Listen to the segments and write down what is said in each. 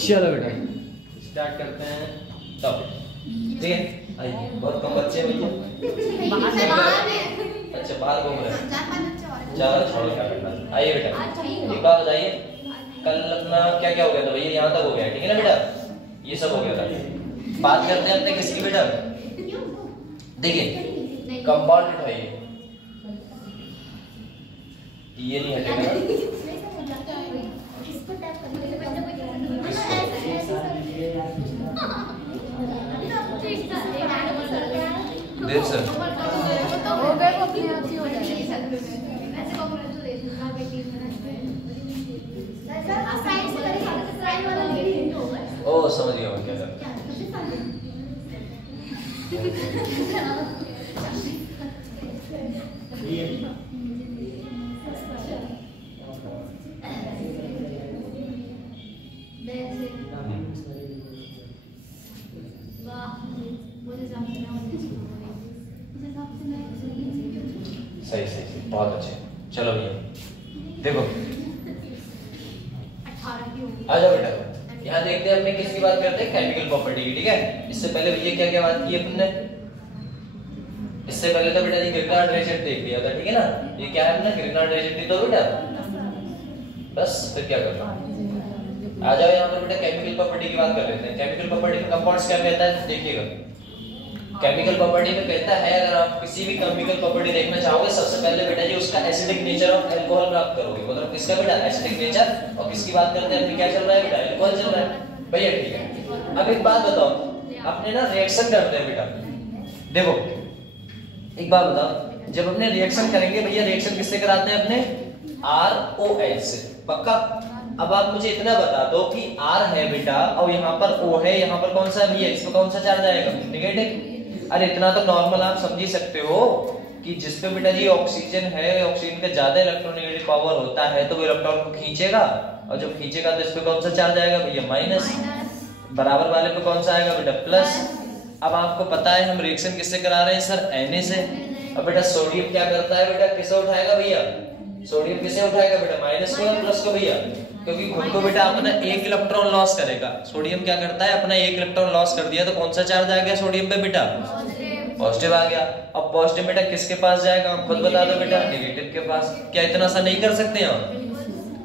चलो बेटा स्टार्ट करते हैं टॉपिक। ठीक है, आइए। बहुत कम बच्चे हैं भैया, अच्छा बाहर घूम रहे हैं। चलो छोड़ो क्या करना। आइए बेटा एक बात बताइए, कल अपना क्या क्या हो गया था भैया? यहाँ तक हो गया, ठीक है ना बेटा? ये सब हो गया था। बात करते हैं अपने किसकी बेटा? देखिए कंपाउंड उठाइए, ये नहीं हटेगा। देख सर ओ समझ गया मैं क्या कर। सही सही सही, बहुत अच्छे। चलो भैया देखो, आ जाओ बेटा। यहाँ देखते हैं अपने किसकी बात करते हैं? केमिकल प्रॉपर्टी की। ठीक है, इससे पहले भैया क्या क्या बात की अपने? इससे पहले तो बेटा जी ग्रिग्नार्ड रेशेट देख लिया था, ठीक है ना? ये क्या है अपना ग्रिग्नार्ड रेशेट? तो बेटा बस फिर क्या करना, आ जाओ यहाँ पर बेटा केमिकल प्रॉपर्टी की बात कर लेते हैं। केमिकल प्रॉपर्टी में कंपाउंड्स क्या कहता है देखिएगा। केमिकल प्रॉपर्टी में कहता है अगर आप किसी भी केमिकल प्रॉपर्टी देखना चाहोगे सबसे पहले बेटा जी उसका एसिडिक नेचर ऑफ अल्कोहल प्राप्त करोगे। मतलब किसका बेटा? Acidic nature. और किसकी बात करते हैं? क्या चल रहा है बेटा? अल्कोहल चल रहा है भैया, ठीक है। अब एक बात बताओ, अपने ना रिएक्शन करते हैं बेटा। देखो एक बात बताओ, जब अपने रिएक्शन करेंगे भैया, रिएक्शन किससे कराते हैं अपने? ROH से, पक्का? अब आप मुझे इतना बता दो कि R है बेटा और यहाँ पर O है, यहाँ पर कौन सा है भैया? इस पर कौन सा चार्ज आएगा? नेगेटिव। अरे इतना तो नॉर्मल आप समझ ही सकते हो कि जिस पे बेटा जी ऑक्सीजन है, ऑक्सीजन का ज्यादा इलेक्ट्रोनेगेटिव पावर होता है तो वो इलेक्ट्रॉन को खींचेगा, और जब खींचेगा तो इस पे कौन सा चार्ज आएगा भैया? माइनस। बराबर वाले पे कौन सा आएगा बेटा? प्लस। अब आपको पता है हम रिएक्शन किससे करा रहे हैं सर? Na से। अब बेटा सोडियम क्या करता है बेटा? किसे उठाएगा भैया? सोडियम किसे उठाएगा बेटा? माइनस को और प्लस को भैया, क्योंकि खुद को बेटा अपना एक इलेक्ट्रॉन लॉस करेगा। सोडियम क्या करता है? अपना एक इलेक्ट्रॉन लॉस कर दिया तो कौन सा चार्ज आ गया सोडियम पे बेटा? पॉजिटिव आ गया। अब पॉजिटिव बेटा किसके पास जाएगा? आप खुद बता दो बेटा। नेगेटिव के पास। क्या इतना सा नहीं कर सकते हम?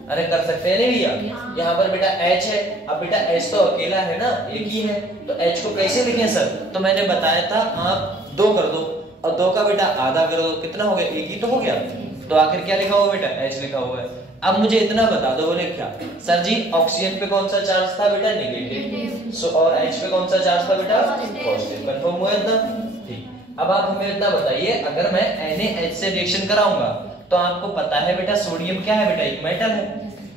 अरे कर सकते हैं नहीं भैया। यहाँ पर बेटा H है, अब बेटा H तो अकेला है ना, एक ही है, तो H को कैसे लिखें सर? तो मैंने बताया था आप 2 कर दो और 2 का बेटा आधा कर दो, कितना हो गया? एक ही तो हो गया। तो आखिर क्या लिखा हुआ बेटा? H लिखा हुआ है। अब मुझे इतना बता दो, बोले क्या सर जी ऑक्सीजन पे कौन सा चार्ज था बेटा? नेगेटिव। सो और H पे कौन सा चार्ज था बेटा? पॉजिटिव। कंफर्म हुआ इतना? ठीक। अब आप हमें इतना बताइए, अगर मैं NaH से रिएक्शन कराऊंगा तो आपको पता है बेटा सोडियम क्या है बेटा? एक मेटल है।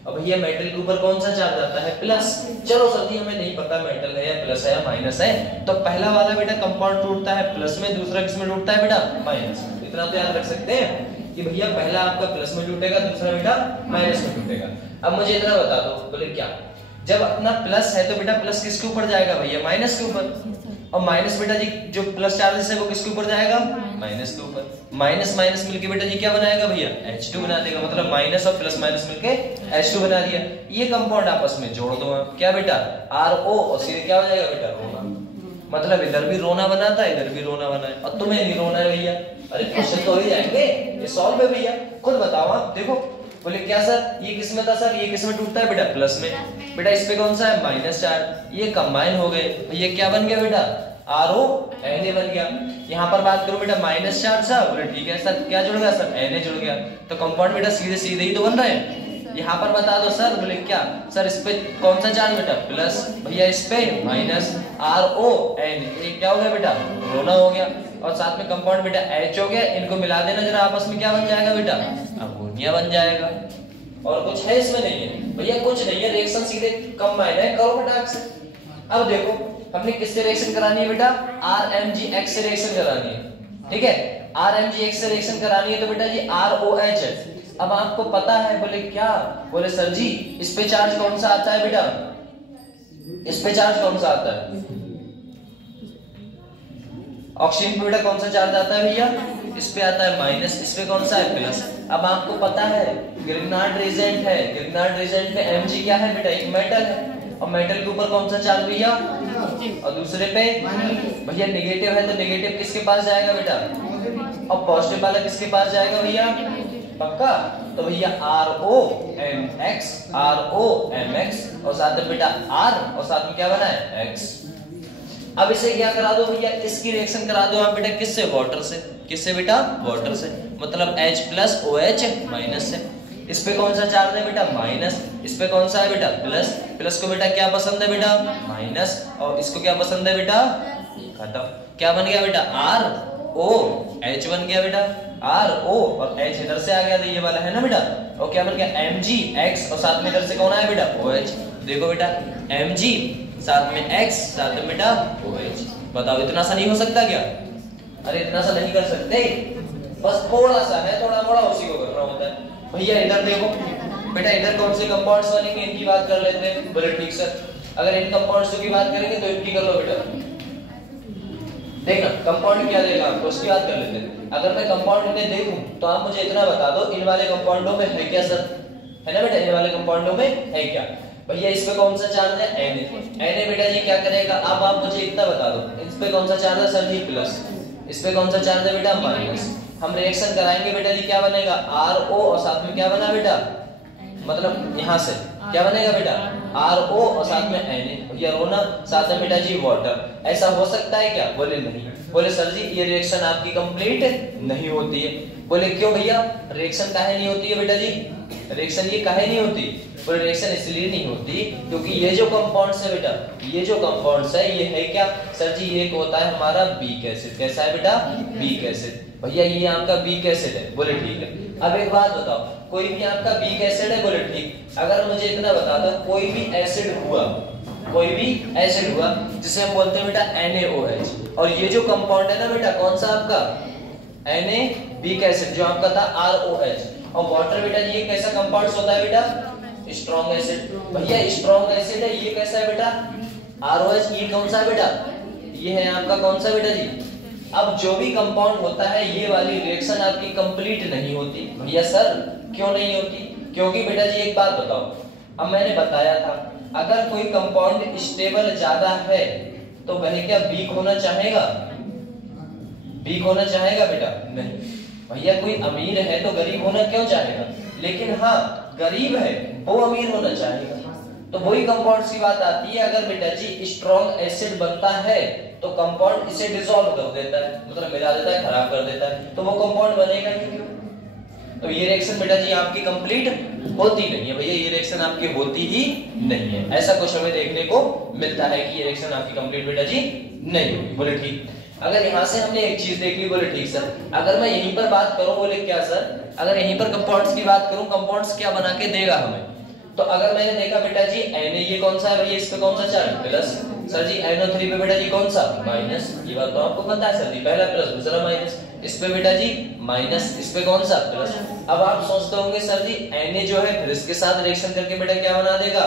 अब भैया मेटल के ऊपर कौन सा चार्ज आता है? प्लस। चलो सर जी हमें नहीं पता मेटल है या प्लस है या माइनस है, तो पहला वाला बेटा कंपाउंड टूटता है प्लस में, दूसरा किस में टूटता है बेटा? माइनस। इतना तो याद रख सकते हैं कि भैया पहला आपका प्लस में टूटेगा, दूसरा बेटा माइनस में टूटेगा। अब मुझे इतना बता दो, बोले क्या जब अपना प्लस है तो बेटा प्लस किसके ऊपर जाएगा भैया? माइनस के ऊपर। और माइनस बेटा जी जो प्लस चार्जेस है वो किसके ऊपर जाएगा? माइनस के ऊपर। माइनस माइनस मिलके बेटा जी क्या बनाएगा भैया? H2 बना देगा। मतलब माइनस और प्लस माइनस मिलके H2 बना दिया। ये कंपाउंड आपस में जोड़ दो आप, क्या बेटा? RO और सीधे क्या हो जाएगा बेटा? रोना। मतलब इधर भी रोना बनाता है, इधर भी रोना बना है, और तुम्हें नहीं रोना है भैया। अरे क्वेश्चन तो हो ही जाएंगे, ये सॉल्व है भैया, खुद बताओ आप। देखो बोले क्या सर ये किसमें था सर? ये किसमें टूटता है बेटा? प्लस में। बेटा इस पे कौन सा है? Minus charge. ये कंबाइन हो गए, ये क्या बन गया बेटा? RO Na बन गया। यहाँ पर बात करूं बेटा माइनस चार्ज था, बोले ठीक है सर क्या जुड़ गया सर? Na जुड़ गया। तो कंपाउंड बेटा सीधे सीधे ही तो बन रहे हैं। यहाँ पर बता दो सर, बोले क्या सर इस पे कौन सा चार्ज बेटा? प्लस। भैया इस पे माइनस। RO Na क्या हो गया बेटा? रोना हो गया। और साथ में कंपाउंड बेटा H हो गया, इनको मिला देना जरा आपस में, क्या बन जाएगा बेटा? अमोनिया बन जाएगा। और कुछ है इसमें? नहीं है भैया, कुछ नहीं है, रिएक्शन सीधे कंबाइन है, करो फटाक से। अब देखो हमने किससे रिएक्शन करानी है बेटा? RMgX से रिएक्शन करानी है, ठीक है? RMgX से रिएक्शन करानी है तो बेटा जी ROH है। अब आपको पता है, बोले क्या? बोले सर जी इस पे चार्ज कौन सा आता है बेटा? इस पे चार्ज कौन सा आता है? ऑक्सीजन पे बेटा कौन सा चार्ज आता है भैया? इस पे आता है माइनस, इस पे कौन सा है प्लस। अब आपको पता है ग्रिग्नार्ड रिएजेंट है, ग्रिग्नार्ड रिएजेंट में Mg क्या है बेटा, एक मेटल है, और मेटल के ऊपर कौन सा चार्ज भैया, और दूसरे पे भैया नेगेटिव है, तो नेगेटिव किसके पास जाएगा बेटा, और पॉजिटिव वाला किसके पास जाएगा भैया, पक्का। तो भैया ROMX, ROMX और साथ में बेटा R और साथ में क्या बना है X। अब इसे क्या करा दो भैया, इसकी रिएक्शन करा दो आप बेटा किससे, वाटर से। किससे बेटा, वाटर से, मतलब H प्लस OH माइनस से। इस पे कौन सा चार्ज है बेटा, माइनस, इस पे कौन सा है बेटा, प्लस। प्लस को बेटा क्या पसंद है बेटा, माइनस, और इसको क्या पसंद है बेटा, खत्म। क्या बन गया बेटा, ROH बन गया बेटा, RO और H इधर से आ गया, तो ये वाला है ना बेटा, और क्या बन गया MgX और साथ में इधर से कौन आया बेटा, OH। देखो बेटा Mg साथ में X साथ में बेटा OH। बताओ इतना सा नहीं हो सकता क्या, अरे इतना सा नहीं कर सकते, बस थोड़ा सा है, थोड़ा मोड़ा उसी को करना होता है। भैया इधर देखो बेटा, इधर कौन से कंपाउंड्स बनेंगे, इनकी बात कर लेते हैं। बोले ठीक सर, अगर इन कंपाउंड्स की बात करेंगे तो इनकी कर लो बेटा। देखना कंपाउंड क्या देगा आपको, उसकी बात कर लेते हैं। अगर मैं कंपाउंड इन्हें दे दूं तो आप मुझे इतना बता दो, इन वाले कंपाउंडों में है क्या सर, है ना बेटा, इन वाले कंपाउंडों में है क्या। भैया इस पे कौन सा चार्ज है, Na बेटा जी क्या करेगा, अब आप मुझे इतना बता दो, इस पे कौन सा चार्ज है सर जी, प्लस। इस पे कौन सा चार्ज है बेटा, माइनस। हम रिएक्शन कराएंगे बेटा जी, क्या बनेगा, RO और साथ में क्या बना बेटा, मतलब यहाँ से क्या बनेगा बेटा, RO और साथ में Na, भैया रो ना, साथ में बेटा जी वाटर। ऐसा हो सकता है क्या, बोले नहीं। बोले सर जी ये रिएक्शन आपकी कंप्लीट नहीं होती है। बोले क्यों भैया, रिएक्शन काहे नहीं होती है बेटा जी, रिएक्शन ये काहे नहीं होती। बोले रिएक्शन इसलिए नहीं होती क्योंकि ये जो कंपाउंड्स है बेटा, ये जो कंपाउंड्स है ये है क्या सर जी, एक होता है हमारा बीक एसिड। कैसा है बेटा, बीक एसिड। भैया ये आपका बीक एसिड है, बोले ठीक है। अब एक बात बताओ, कोई भी आपका बीक एसिड है, बोले ठीक। अगर मुझे इतना बता दो, कोई भी एसिड हुआ, कोई भी एसिड हुआ जिसे हम बोलते हैं बेटा NaOH, और ये जो कंपाउंड है ना बेटा, कौन सा आपका Na बीक एसिड, जो आपका था ROH, और वाटर बेटा जी ये कैसा कंपाउंड होता है बेटा, स्ट्रॉन्ग एसिड। भैया स्ट्रॉन्ग एसिड है, ये कैसा है बेटा, ROH। ये कौन सा है बेटा, ये है आपका कौन सा बेटा जी। अब जो भी कंपाउंड होता है, ये वाली रिएक्शन आपकी कंप्लीट नहीं होती। भैया सर क्यों नहीं होती, क्योंकि बेटा जी एक बात बताओ, अब मैंने बताया था अगर कोई कंपाउंड स्टेबल ज्यादा है तो वह क्या वीक होना चाहेगा, वीक होना चाहेगा बेटा, नहीं। भैया कोई अमीर है तो गरीब होना क्यों चाहेगा, लेकिन हाँ गरीब है वो अमीर होना चाहेगा। तो वही कंपाउंड्स की बात आती है, अगर बेटा जी स्ट्रॉन्ग एसिड बनता है तो कंपाउंड इसे डिसॉल्व कर देता है, मतलब मिला देता है, खराब कर देता है, तो वो कंपाउंड बनेगा ही क्यों। तो ये रिएक्शन बेटा जी आपकी कंप्लीट होती नहीं है। भैया ये रिएक्शन आपकी होती ही नहीं है, ऐसा कुछ हमें देखने को मिलता है कि ये रिएक्शन आपकी कंप्लीट बेटा जी नहीं होगी। बोले ठीक। अगर यहाँ से हमने एक चीज देख ली, बोले ठीक सर। अगर मैं यहीं पर बात करूं, बोले क्या सर, अगर यहीं पर कंपाउंड्स की बात करूं, कंपाउंड्स क्या बना के देगा हमें। तो अगर मैंने देखा बेटा जी Na ये कौन सा है भैया, इस पे कौन सा चार्ज, प्लस। सर जी NO3 पे बेटा जी कौन सा, माइनस। ये बात तो आपको पता है सर जी, पहला प्लस दूसरा माइनस। इस पे बेटा जी माइनस, इस पे कौन सा, प्लस। अब आप सोचते होंगे सर जी Na जो है फिर इसके साथ रिएक्शन करके बेटा क्या बना देगा,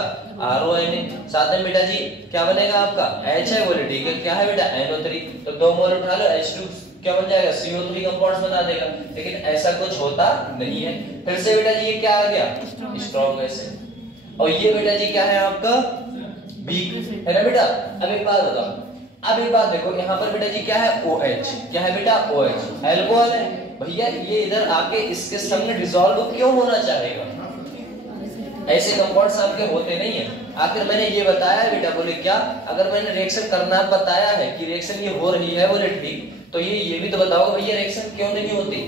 RONA। साथ में बेटा जी क्या बनेगा आपका H है, बोले ठीक है, क्या है बेटा NO3, तो 2 मोल उठा लो, H2 क्या बन जाएगा, CO3 कंपाउंड्स बना देगा। लेकिन ऐसा कुछ होता नहीं है। फिर से बेटा जी ये क्या आ गया, स्ट्रॉन्ग एसिड, और ये बेटा जी क्या है आपका वीक है ना बेटा। अब एक बात बताओ, अब एक बात देखो, यहाँ पर बेटा जी क्या है OH, क्या है बेटा OH, अल्कोहल है। भैया ये इधर आके इसके संग डिसॉल्व क्यों होना चाहेगा, ऐसे कंपाउंड्स आपके होते नहीं है। आखिर मैंने ये बताया बेटा, बोले क्या, अगर मैंने रिएक्शन करना बताया है कि रिएक्शन ये हो रही है, बोले ठीक, तो ये भी तो बताओ भैया रिएक्शन क्यों नहीं होती,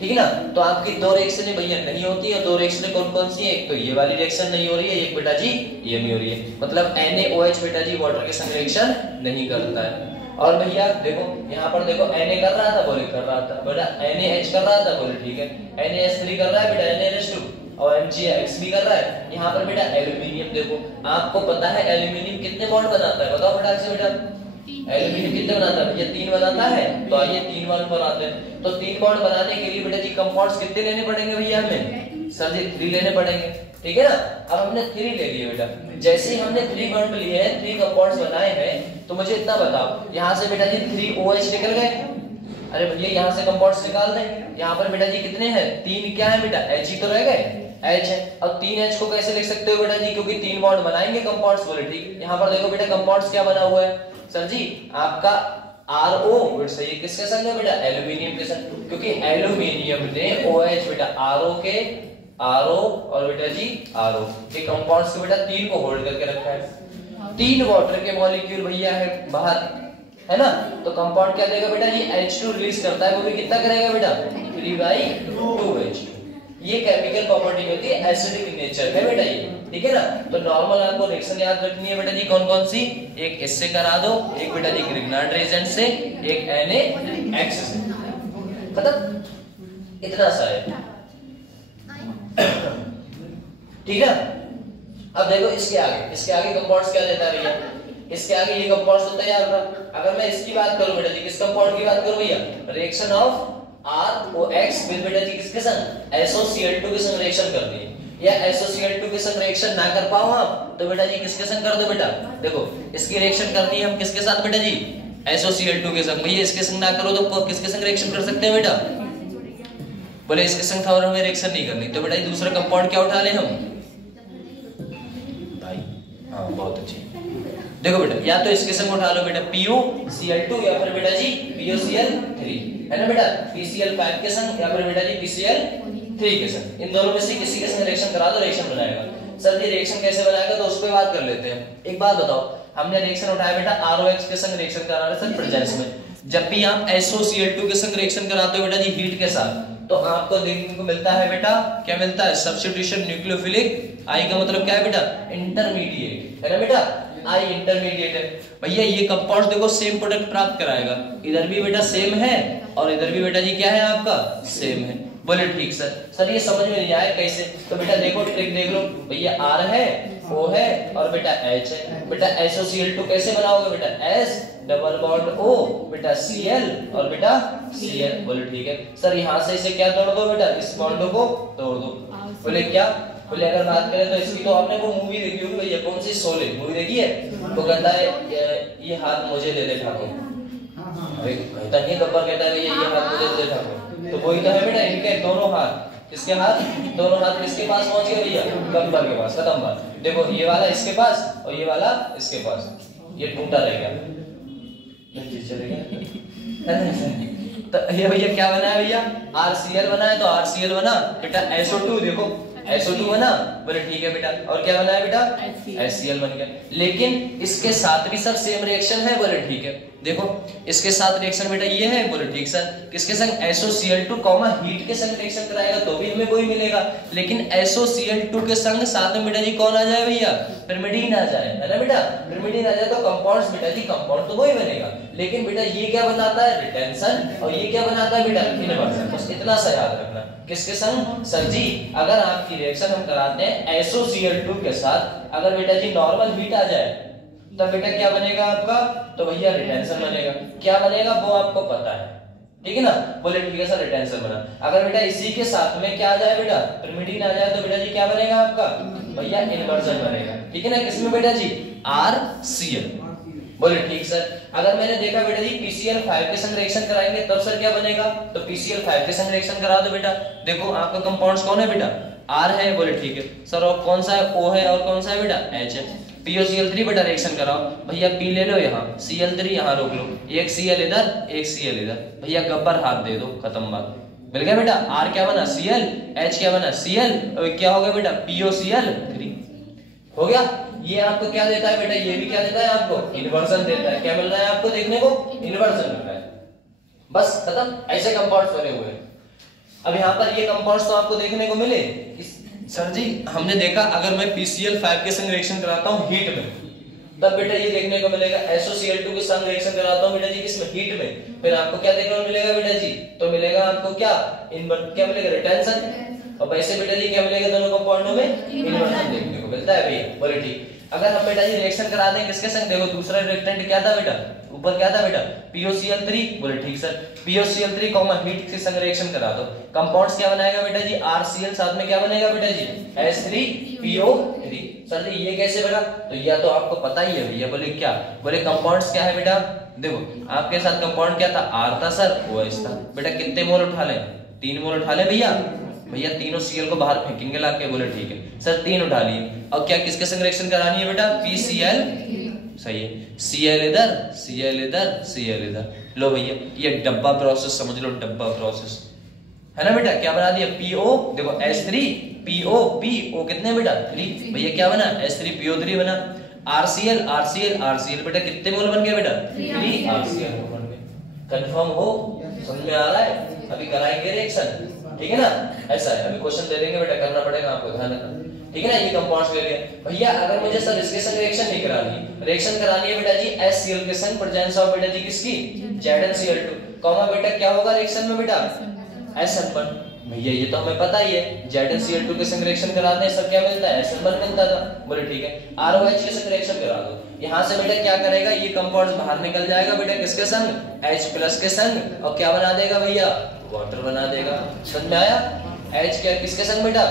ठीक है ना। तो आपकी 2 रिएक्शन भैया नहीं होती है। 2 रिएक्शन कौन कौन सी है, एक तो ये वाली रिएक्शन नहीं हो रही है, एक बेटा जी ये नहीं हो रही है, मतलब NaOH बेटा जी वाटर के संग रिएक्शन नहीं करता है। और भैया देखो यहाँ पर देखो Na कर रहा था, बोले कर रहा था बेटा, NaH कर रहा था, बोले ठीक है, NaS3 कर रहा है बेटा, NaH2 और MgX भी कर रहा है। यहाँ पर बेटा एल्यूमिनियम देखो, आपको पता है एल्यूमिनियम कितने बॉन्ड बनाता है, बताओ बेटा से बेटा, एल्यूमिनियम कितने बनाता है, ये 3 बनाता है, तो आइए 3 बॉन्ड बनाते हैं। तो 3 बॉन्ड बनाने के लिए बेटा जी कंपाउंड्स कितने लेने पड़ेंगे भैया हमें, सर जी 3 लेने पड़ेंगे, ठीक है ना। अब हमने 3 ले लिए बेटा, जैसे ही हमने 3 बॉन्ड लिए हैं, 3 कंपाउंड्स बनाए हैं, तो मुझे इतना बताओ, यहाँ से बेटा जी 3 OH निकल गए, अरे भैया यहाँ से कंपाउंड्स निकाल दें। यहाँ पर बेटा जी कितने हैं, 3 क्या है बेटा, H ही तो रह गए, H है। अब 3H को कैसे लिख सकते हो बेटा जी, क्योंकि 3 बॉन्ड बनाएंगे कंपाउंड्स। बोले ठीक। यहाँ पर देखो बेटा कंपाउंड्स क्या बना हुआ है सर जी, आपका RO, ये किसके संग है बेटा, एल्यूमिनियम के संग, क्योंकि एल्यूमिनियम ने OH बेटा RO के RO और बेटा जी RO के कंपाउंड्स को बेटा 3 को होल्ड करके रखा है। 3 वाटर के मॉलिक्यूल भैया है बाहर, है ना, तो कंपाउंड क्या देगा बेटा जी, H2 रिलीज करता है, वो भी कितना करेगा बेटा, 3/2H2। ये केमिकल प्रॉपर्टी होती है एसिडिक नेचर है बेटा ये, ठीक है ना। तो नॉर्मल आपको रिएक्शन याद रखनी है बेटा जी, कौन कौन सी, एक इससे करा दो, एक बेटा जी ग्रिग्नार्ड रिएजेंट से, एक NaX से, खत्म, इतना सा है, ठीक है। अब देखो इसके आगे कंपाउंड्स क्या देता है भैया, इसके आगे ये कंपाउंड्स तो तैयार रहा। अगर मैं इसकी बात करूं बेटा जी, किस कंपाउंड की बात करूं भैया, रिएक्शन ऑफ ROX विद बेटा जी किसके संग, SOCl2 के संग रिएक्शन करनी है, या SOCl2 के संग रिएक्शन ना कर पाओ आप तो बेटा जी किसके संग कर दो बेटा, देखो इसकी रिएक्शन करनी है हम किसके साथ बेटा जी, SOCl2 के संग। भैया इसके संग ना करो तो किसके संग रिएक्शन कर सकते हैं बेटा, बोले इसके संग था और हमें रिएक्शन नहीं करनी, तो बेटा जी दूसरा कंपाउंड क्या उठा ले हम भाई, हाँ बहुत अच्छी, देखो बेटा या तो इसके संग उठा लो बेटा PuCl2 या फिर बेटा जी PuCl3, है ना बेटा, PCl5 के संग या फिर बेटा जी PCl3 के संग, इन दोनों में से किसी के संग रिएक्शन करा दो, रिएक्शन बनाएगा। सर जी रिएक्शन कैसे बनाएगा, तो उस पे बात कर लेते हैं। एक बात बताओ, हमने रिएक्शन उठाया बेटा ROX के संग रिएक्शन करा रहे सर प्रेजेंस में, जब भी आप SOCl2 के संग रिएक्शन कराते हो बेटा जी हीट के साथ, तो आपको देखने को मिलता है बेटा, क्या मिलता है, सब्स्टिट्यूशन न्यूक्लियोफिलिक आई का मतलब क्या है बेटा, इंटरमीडिएट, है ना बेटा, आई इंटरमीडिएट है। भैया ये कंपाउंड देखो सेम प्रोडक्ट प्राप्त कराएगा, इधर भी बेटा सेम है और इधर भी बेटा जी क्या है आपका सेम है। बोले ठीक सर ये समझ में नहीं आया कैसे, तो बेटा देखो ट्रिक देख लो, भैया R है, O है और बेटा H है। बेटा SOCl2 कैसे बनाओगे बेटा, S डबल बॉन्ड O बेटा Cl और बेटा Cl। बोले ठीक है सर, यहाँ से इसे क्या तोड़ दो बेटा, इस बॉन्ड को तोड़ दो। बोले क्या, बोले अगर बात करें तो इसकी तो आपने वो मूवी देखी होगी भैया, कौन सी, शोले मूवी देखी है, तो कहता है ये हाथ मुझे दे दे ठाकुर, कहता है गब्बर कहता है ये हाथ मुझे दे दे ठाकुर, तो वही तो है बेटा, इनके दोनों हाथ, किसके हाथ, दोनों हाथ किसके पास पहुंच गए भैया, गब्बर के पास, खत्म बात। देखो ये वाला इसके पास और ये वाला इसके पास, ये टूटा रहेगा, तो ये भैया क्या बना है भैया, RCl बना है, तो RCl बना बेटा, SO2 देखो SO2 बना, बोले ठीक है बेटा, और क्या बना है बेटा, HCl बन गया। लेकिन इसके साथ भी सर सेम रिएक्शन है, बोले ठीक है, देखो इसके साथ रिएक्शन बेटा ये है, बोले ठीक सर, किसके संग, SOCl2 हीट के संग रिएक्शन कराएगा तो भी हमें वही मिलेगा, लेकिन SOCl2 के संग साथ में बेटा जी कौन आ जाए भैया, पिरिमिडीन आ जाए, है ना बेटा, पिरिमिडीन आ जाए तो कंपाउंड्स बेटा जी कंपाउंड तो वही बनेगा, लेकिन बेटा ये क्या बनाता है, रिटेंशन, और ये क्या बनाता है बेटा, इन्वर्जन। बस इतना सा याद रखना, किसके संग, सर जी अगर आपकी रिएक्शन हम कराते हैं SOCl2 के साथ, अगर बेटा जी नॉर्मल हीट आ जाए तब बेटा क्या बनेगा आपका, तो भैया रिटेंशन बनेगा, क्या बनेगा वो आपको पता है, ठीक है ना। बोले ठीक है सर रिटेंशन बना। अगर बेटा इसी के साथ में क्या आ जाए बेटा, पिरिमिडीन आ जाए तो बेटा जी क्या बनेगा आपका, भैया इन्वर्जन बनेगा, ठीक है ना। किसमें बेटा जी, RCl। बोले ठीक सर, अगर मैंने देखा बेटा जी PCl5 के संग रिएक्शन कराएंगे तब सर क्या बनेगा, तो PCl5 के संग रिएक्शन करा दो बेटा। देखो आपका कंपाउंड्स कौन है बेटा, R है, बोले ठीक है सर, और कौन सा है, O है, और कौन सा है बेटा, H है। POCl3 बेटा रिएक्शन कराओ, भैया P ले लो यहाँ, Cl3 यहाँ रोक लो, एक Cl इधर एक Cl इधर, भैया गब्बर हाथ दे दो, खत्म बात, मिल गया बेटा। R क्या बना Cl, H क्या बना Cl, और क्या हो गया बेटा POCl3 हो गया। ये आपको क्या देता है बेटा, ये भी क्या देता है आपको, इन्वर्जन देता है। क्या मिल रहा है आपको देखने को, इन्वर्जन मिल रहा है, बस खत्म। ऐसे कंपाउंड्स बने हुए हैं। अब यहाँ पर ये कंपाउंड्स तो आपको देखने को मिले। सर जी हमने देखा अगर मैं PCl5 के संग रिएक्शन कराता हूँ हीट में, तब बेटा ये देखने को मिलेगा। SOCl2 के संग रिएक्शन कराता हूँ बेटा जी किसमें, हीट में, फिर आपको क्या देखने को मिलेगा बेटा जी, तो मिलेगा आपको क्या, क्या मिलेगा, रिटेंशन। और वैसे बेटा जी क्या मिलेगा, दोनों कंपाउंडों में इन्वर्जन देखने को मिलता है भैया। बोले ठीक, अगर हम बेटा जी रिएक्शन करा दें किसके संग, देखो दूसरा रिएक्टेंट क्या था बेटा, ऊपर क्या था बेटा, POCl3। बोले ठीक सर, POCl3 हीट के संग रिएक्शन करा दो, कंपाउंड्स क्या बनाएगा बेटा जी, RCl, साथ में क्या बनेगा बेटा जी, H3PO3। सर जी ये कैसे बना, तो यह तो आपको पता ही है भैया। बोले क्या, बोले कंपाउंड्स क्या है बेटा, देखो आपके साथ कंपाउंड क्या था, आर था सर, OH था। बेटा कितने मोल उठा लें, 3 मोल उठा लें भैया। भैया तीनों Cl को बाहर फेंकेंगे लाके, बोले ठीक है सर 3 उठा लिए। अब क्या किसके संग रिएक्शन करानी है बेटा, PCl, सही है, Cl इधर, Cl इधर, Cl इधर। लो भैया ये डब्बा प्रोसेस समझ लो, डब्बा प्रोसेस है ना बेटा। क्या बना दिया, PO, देखो H3 PO, PO कितने बेटा 3, भैया क्या बना H3PO3 बना। RCl, RCl, RCl बेटा कितने मोल बन गए बेटा 3 RCl बन गए। कंफर्म हो, समझ में आ रहा है। अभी कराएंगे रिएक्शन, ठीक है ना, ऐसा है। अभी क्वेश्चन दे देंगे बेटा, करना पड़ेगा आपको, ध्यान रखना, ठीक है ना। ये कंपाउंड्स ले लिया भैया। अगर मुझे सर इसके संग रिएक्शन नहीं करानी, रिएक्शन करानी है बेटा जी HCl के संग प्रेजेंस ऑफ बेटा जी किसकी, ZnCl2, कॉमा बेटा क्या होगा रिएक्शन में बेटा SN1। भैया ये तो हमें पता ही है, ZnCl2 के संग रिएक्शन कराते हैं सर क्या मिलता है, SN1 मिलता था। बोले ठीक है, ROH के संग रिएक्शन करा दो। यहाँ से बेटा क्या करेगा, ये कंपाउंड बाहर निकल जाएगा बेटा किसके संग, H+ के संग, और क्या बना देगा भैया, वाटर बना देगा। समझ में आया, H क्या किसके संग बेटा,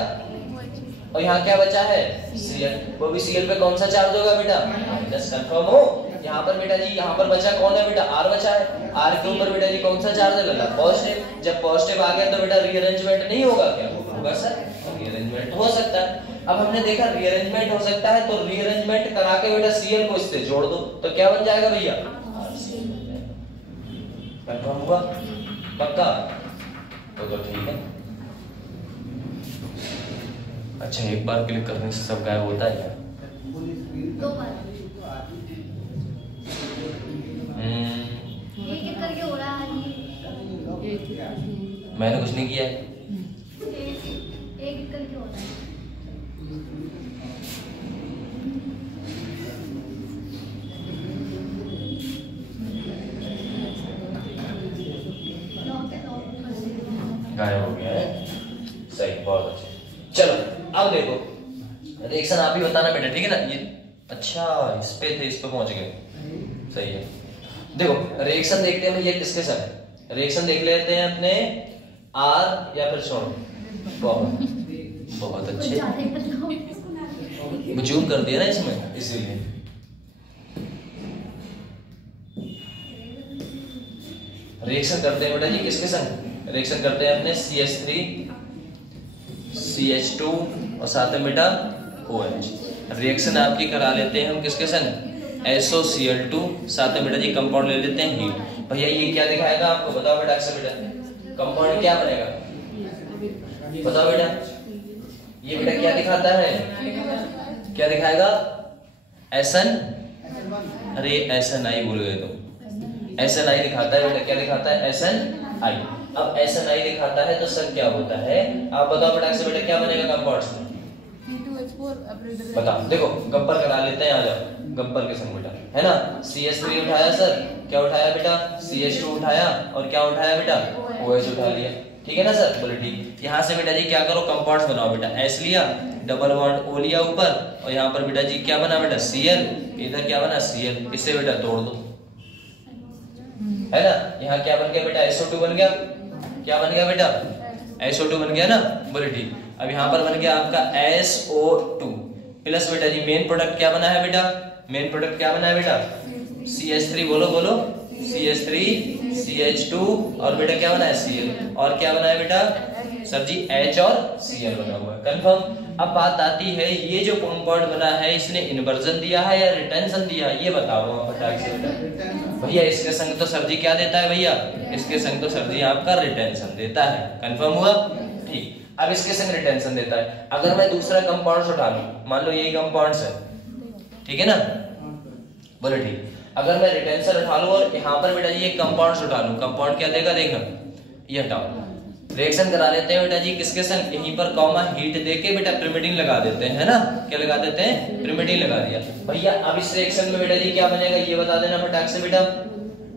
और यहाँ क्या बचा है Cl, वो भी Cl पे कौन सा चार्ज होगा बेटा माइनस। कंफर्म हो। यहाँ पर बेटा जी, यहाँ पर बचा कौन है बेटा, R बचा है। R के ऊपर बेटा जी कौन सा चार्ज है लगा, पॉजिटिव। जब पॉजिटिव आ गया तो बेटा रीअरेंजमेंट नहीं होगा, क्या होगा सर, रीअरेंजमेंट हो सकता है। अब हमने देखा रीअरेंजमेंट हो सकता है, तो रीअरेंजमेंट करा के बेटा Cl को इससे जोड़ दो, तो क्या बन जाएगा भैया RCl बन जाएगा। कंफर्म हुआ पक्का, तो ठीक है। अच्छा एक बार क्लिक करने से सब गायब होता है क्या, 2 बार एक करके हो रहा है। मैंने कुछ नहीं किया है, एक करके हो रहा है। गायब हो गया है, सही, बहुत अच्छे। चलो अब देखो रिएक्शन आप ही बताना बेटा, ठीक है ना। ये अच्छा इस पे थे, इस पे पहुंच गए, सही है। देखो रिएक्शन देखते हैं ये किसके साथ है, रिएक्शन देख लेते हैं अपने R या फिर छोड़ो, बहुत अच्छे, जूम कर दिया ना इसमें इसीलिए। रिएक्शन करते हैं बेटा जी किसके संग, रिएक्शन करते हैं अपने CH3 CH2 और साथ में बेटा OH। रिएक्शन आपकी करा लेते हैं हम किसके संग, SOCl2, साथ में बेटा जी कंपाउंड ले लेते हैं हीट। भैया ये क्या दिखाएगा आपको, बताओ बेटा अक्सर बेटा, कंपाउंड क्या बनेगा बताओ बेटा, ये बेटा क्या दिखाता है, क्या दिखाएगा SN, अरे SNI भूल गए तुम, SNI दिखाता है बेटा, क्या दिखाता है SNI। अब SNI दिखाता है तो सर क्या होता है, आप बताओ बेटा से बेटा क्या बनेगा कंपाउंड्स में, बताओ। देखो गब्बर करा लेते हैं, आ जाओ गब्बर के संग बेटा, है ना। CH3 उठाया सर, क्या उठाया बेटा CH2 उठाया, और क्या उठाया बेटा OH उठा लिया, ठीक है ना सर, बोले ठीक। यहाँ से बेटा जी क्या करो कंपाउंड्स बनाओ बेटा, S लिया, डबल बॉन्ड O लिया ऊपर, और यहाँ पर बेटा जी क्या बना बेटा Cl, इधर क्या बना Cl, इससे बेटा तोड़ दो, है ना। यहाँ क्या बन गया बेटा SO2 बन गया, क्या बन गया बेटा SO2 बन गया ना, बोले ठीक। अब यहाँ पर बन गया आपका SO2 प्लस बेटा जी मेन प्रोडक्ट क्या बना है बेटा, मेन प्रोडक्ट क्या बना है बेटा CH3, बोलो बोलो CH3 CH2, और बेटा क्या बना है Cl, और क्या बना है बेटा सर जी H और Cl बना हुआ है। कंफर्म। अब बात आती है ये जो कंपाउंड बना है इसने इन्वर्जन दिया है या रिटेंशन दिया है, ये बताओ आप फटाक से बेटा। भैया इसके संग तो सर जी क्या देता है भैया, इसके संग तो सर जी आपका रिटेंशन देता है। कंफर्म हुआ, ठीक। अब इसके संग रिटेंशन देता है। अगर मैं दूसरा कंपाउंड उठा लूं, मान लो यही कंपाउंड्स है, ठीक है ना, बोले ठीक। अगर मैं रिटेंशन उठा लूं और यहाँ पर बेटा जी एक कंपाउंड उठा लूं, कंपाउंड क्या देगा देखना, ये हटाओ, रिएक्शन करा लेते हैं बेटा जी किसके संग, यहीं पर कॉमा हीट देके बेटा पिरिमिडीन लगा देते हैं, है ना। क्या लगा देते हैं, पिरिमिडीन लगा दिया। भैया अब इस रिएक्शन में बेटा जी क्या बनेगा ये बता देना फटाक से बेटा,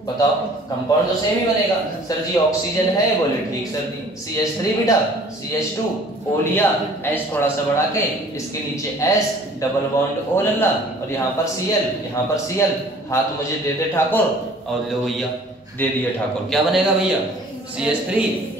बताओ। कंपाउंड तो सेम ही बनेगा सर जी, ऑक्सीजन है, बोले ठीक सर जी। CH3 बेटा CH2 O लिया, H थोड़ा सा बढ़ा के, इसके नीचे S डबल बॉन्ड O लल्ला, और यहाँ पर Cl, यहाँ पर Cl, हाथ मुझे दे दे ठाकुर, और लो भैया दे दिया ठाकुर, क्या बनेगा भैया CH3,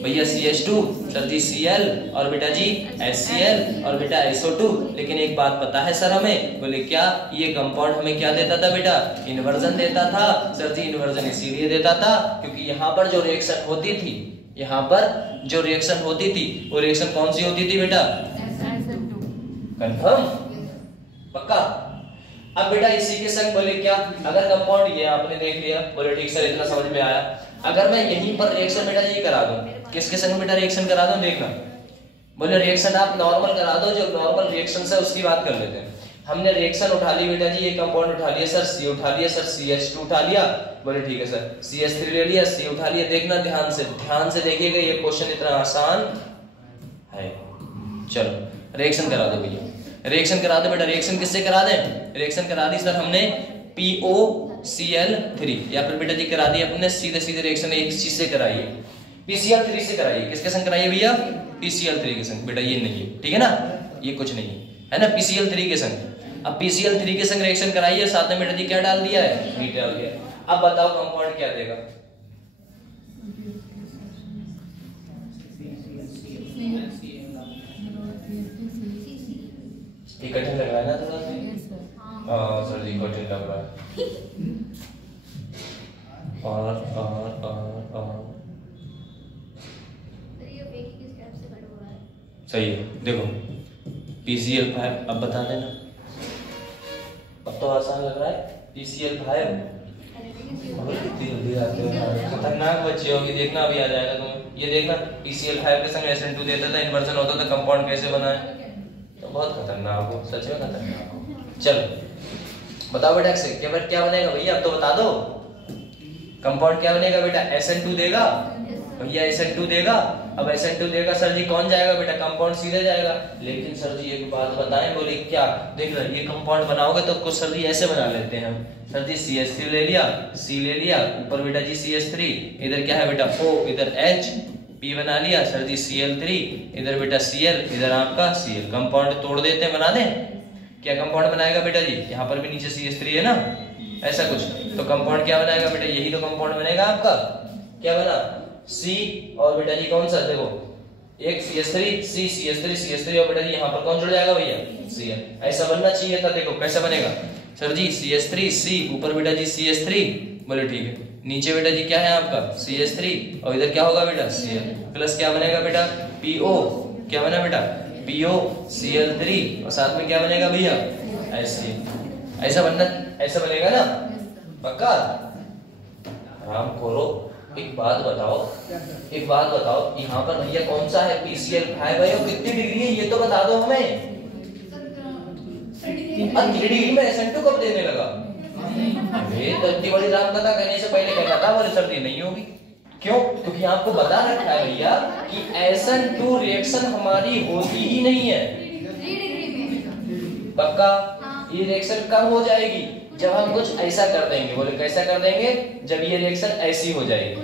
भैया CH2, सर जी Cl, और बेटा जी HCl, और बेटा SO2। लेकिन एक बात पता है सर हमें, बोले क्या, ये कंपाउंड हमें क्या देता था बेटा, इन्वर्जन देता था। सर जी इन्वर्जन इसीलिए देता था क्योंकि यहाँ पर जो रिएक्शन होती थी, यहाँ पर जो रिएक्शन होती थी वो रिएक्शन कौन सी होती थी बेटा, कंफर्म, पक्का। अब बेटा इसी के संग बोले क्या, अगर कंपाउंड ये आपने देख लिया, बोले ठीक सर इतना समझ में आया। अगर मैं यहीं पर रिएक्शन बेटा ये करा दूं, किसके संग बेटा रिएक्शन करा दूं, देखना, बोले रिएक्शन आप नॉर्मल करा दो, जो नॉर्मल रिएक्शन है उसकी बात कर लेते हैं। हमने रिएक्शन उठा ली बेटा जी, ये कंपाउंड उठा लिया सर, C उठा लिया सर, CH2 उठा लिया, बोले ठीक है सर, CH3 ले लिया, C उठा लिया। देखना ध्यान से देखिएगा, ये क्वेश्चन इतना आसान है। चलो रिएक्शन करा दो भैया, रिएक्शन करा दो बेटा। रिएक्शन किससे करा दें, रिएक्शन करा दी सर हमने POCl3, या फिर बेटा जी करा दी अपने सीधे रिएक्शन एक चीज से कराइए, PCl3 से कराइए। किसके संग कराइए भैया, PCl3 के संग। बेटा ये नहीं है, ठीक है ना, ये कुछ नहीं है ना, PCl3 के संग। अब PCl3 के संग रिएक्शन कराइए, साथ में बेटा जी क्या डाल दिया है, हीट डाल दिया। अब बताओ कंपाउंड क्या देगा, ये कठिन लग रहा है ना थोड़ा सा, हाँ सर जी कठिन लग रहा है। और सही है, देखो PCl5, अब बता देना, अब तो आसान लग रहा है। PCl5 कितनी जल्दी आते हो, खतरनाक बच्चे होगी, देखना अभी आ जाएगा तुम्हें। ये देखना PCl5 के संग SN2 देता था, इन्वर्जन होता था, कंपाउंड कैसे बना है, तो बहुत खतरनाक हो, सच में खतरनाक हो। चलो बताओ बेटा क्या बनेगा भैया, अब तो बता दो, कंपाउंड क्या बनेगा बेटा, SN2 देगा भैया, SN2 देगा। अब SN2 देगा सर जी, कौन जाएगा बेटा, कंपाउंड सीधे जाएगा। लेकिन सर जी एक बात बताएं, बोले क्या, देख लो ये कंपाउंड बनाओगे तो कुछ सर जी ऐसे बना लेते हैं हम, सर जी CH3 ले लिया, C ले लिया, ऊपर बेटा जी CH3, इधर क्या है बेटा O, इधर H, P बना लिया, सर जी Cl3, इधर बेटा Cl, इधर आपका Cl। कंपाउंड तोड़ देते हैं, बना दें, क्या कंपाउंड बनाएगा बेटा जी, यहाँ पर भी नीचे CH3 है ना, ऐसा कुछ, तो कंपाउंड क्या बनाएगा बेटा, यही तो कंपाउंड बनेगा आपका। क्या बना, C, और बेटा जी कौन सा, देखो एक CH3, C, CH3 और बेटा जी यहाँ पर कौन जुड़ जाएगा भैया, Cl। ऐसा बनना चाहिए था, देखो कैसा बनेगा सर जी, CH3 C, ऊपर बेटा जी CH3, बोले ठीक है, नीचे बेटा जी क्या है आपका CH3, और इधर क्या होगा बेटा Cl, प्लस क्या बनेगा बेटा PO, क्या बना बेटा POCl3, और साथ में क्या बनेगा भैया HCl। ऐसा बनेगा ना, पक्का। राम खोरो, एक बात बताओ, यहाँ पर भैया कौन सा है, PCl5 है, और कितनी डिग्री है ये तो बता दो हमें। 3 डिग्री में SN2 कब देने लगा, ये तो इतनी बड़ी राम कथा कहने से पहले कहना था, बोले सर्दी नहीं होगी। क्यों, क्योंकि आपको बता रखा है भैया कि SN2 रिएक्शन हमारी होती ही नहीं है, पक्का। ये रिएक्शन कब हो जाएगी, जब हम कुछ ऐसा कर देंगे, बोले कैसा कर देंगे, जब ये रिएक्शन ऐसी हो जाएगी,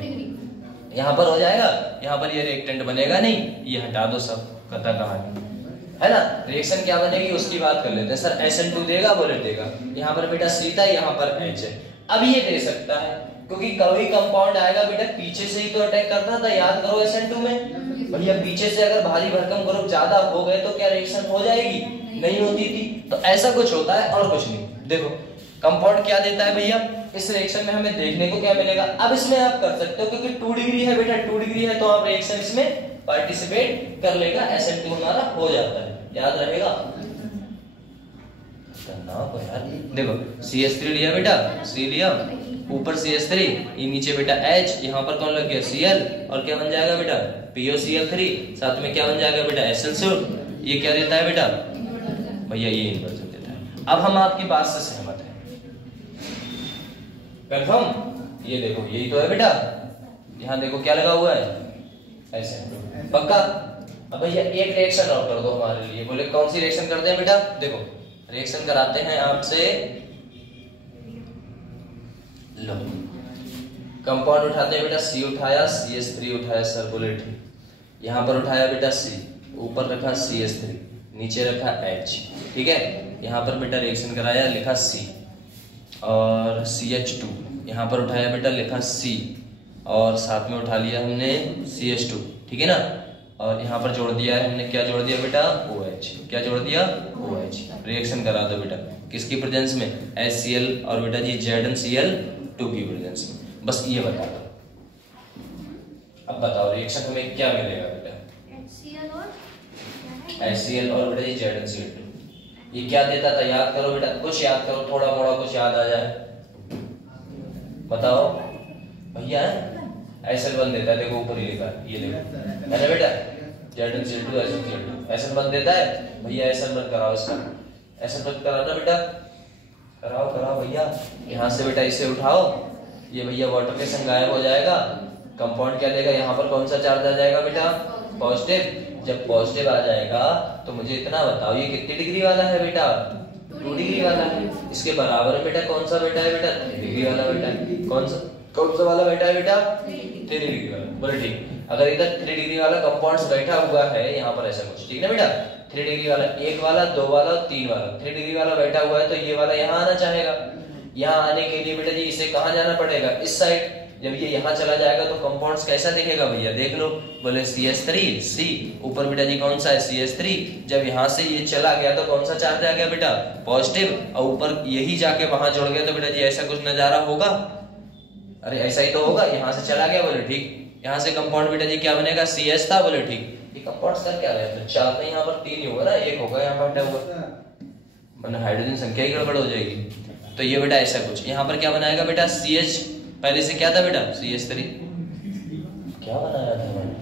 यहाँ पर हो जाएगा, यहाँ पर ये रिएक्टेंट बनेगा नहीं, ये हटा दो सब, कथा कहानी है ना। रिएक्शन क्या बनेगी उसकी बात कर लेते हैं। सर SN2 देगा, बोले देगा, यहाँ पर बेटा C था, यहाँ पर H है। अब ये दे सकता है क्योंकि कभी कंपाउंड आएगा बेटा पीछे से ही तो अटैक करता था, याद करो SN2 में भैया, पीछे से अगर भारी भरकम ग्रुप ज्यादा हो गए तो क्या रिएक्शन हो जाएगी, नहीं होती थी। तो ऐसा कुछ होता है और कुछ नहीं। देखो कंपाउंड क्या देता है भैया, इस रिएक्शन में हमें देखने को क्या मिलेगा। अब इसमें आप कर सकते हो क्योंकि 2 डिग्री है बेटा, 2 डिग्री है तो आप रिएक्शन इसमें पार्टिसिपेट कर लेगा, SN2 हमारा हो जाता है, याद रहेगा यार। देखो CH3 लिया बेटा, C लिया, ऊपर CH3, ये नीचे बेटा H, यहाँ पर कौन लग गया Cl, और क्या बन जाएगा बेटा POCl3, साथ में क्या बन जाएगा बेटा SN2। ये क्या देता है बेटा भैया, ये इन्वर्जन देता है। अब हम आपकी बात से सहमत हैं, कंफर्म। ये देखो यही तो है बेटा, यहाँ देखो क्या लगा हुआ है SN2, पक्का। अब भैया एक रिएक्शन और कर दो हमारे लिए, बोले कौन सी रिएक्शन करते हैं बेटा, देखो रिएक्शन कराते हैं आपसे, लो कंपाउंड उठाते हैं बेटा, C उठाया, CH3 उठाया सर, बोले ठीक, यहाँ पर उठाया बेटा C, ऊपर रखा CH3, नीचे रखा H, ठीक है। यहाँ पर बेटा रिएक्शन कराया, लिखा C और CH2, यहाँ पर उठाया बेटा, लिखा C, और साथ में उठा लिया हमने CH2, ठीक है ना। और यहाँ पर जोड़ दिया है हमने, क्या जोड़ दिया बेटा, OH। क्या जोड़ दिया, OH। रिएक्शन करा दो बेटा, किसकी प्रेजेंस में, HCl और बेटा जी ZnCl2 की प्रेजेंस में। बस ये बता दो। अब बताओ रिएक्शन हमें क्या मिलेगा बेटा, HCl और बेटा जी ZnCl2। ये क्या देता था, याद करो बेटा, कुछ याद करो, थोड़ा मोड़ा कुछ याद आ जाए, बताओ भैया। SL1 देता है, देखो ऊपर ही लिखा है, ये देखो है ना बेटा, ZnCl2 SnCl2। SL1 देता है भैया, SL1 कराओ इसका, SL1 कराना बेटा, कराओ कराओ भैया। यहाँ से बेटा इसे उठाओ, ये भैया वाटर के संग गायब हो जाएगा। कंपाउंड क्या देगा, यहाँ पर कौन सा चार्ज आ जाएगा बेटा, पॉजिटिव। जब पॉजिटिव आ जाएगा तो मुझे इतना बताओ ये कितनी डिग्री वाला है बेटा, 2 डिग्री वाला है। इसके बराबर में बेटा कौन सा बेटा है बेटा, 3 डिग्री वाला बेटा है। कौन सा वाला बेटा है बेटा, 3 डिग्री वाला। बोले ठीक। अगर इधर 3 डिग्री वाला कंपाउंड्स बैठा हुआ है यहाँ पर ऐसा कुछ, ठीक है ना बेटा, 3 डिग्री वाला, 1 वाला, 2 वाला और 3 वाला, 3 डिग्री वाला बैठा हुआ है, तो ये वाला यहाँ आना चाहेगा। यहाँ आने के लिए बेटा जी इसे कहाँ जाना पड़ेगा, इस साइड। जब ये यहाँ चला जाएगा तो कंपाउंड्स कैसा दिखेगा भैया, देख लो। बोले CH3 C, ऊपर बेटा जी कौन सा है, CH3। जब यहाँ से ये चला गया तो कौन सा चार्ज आ गया बेटा, पॉजिटिव। और ऊपर यही जाके वहां जुड़ गया तो बेटा जी ऐसा कुछ नजारा होगा, अरे ऐसा ही तो होगा। यहाँ से चला गया, बोले ठीक। यहाँ से कंपाउंड बेटा जी क्या बनेगा, CH था, बोले ठीक। ये कंपाउंड्स का क्या रहता, 4 नहीं, यहाँ पर 3 ही होगा ना, 1 होगा यहाँ पर हटा हुआ, वरना हाइड्रोजन संख्या ही गड़बड़ हो जाएगी। तो ये बेटा ऐसा कुछ। यहाँ पर क्या बनाएगा बेटा, CH, पहले से क्या था बेटा, CH3। क्या बनाया था मैंने,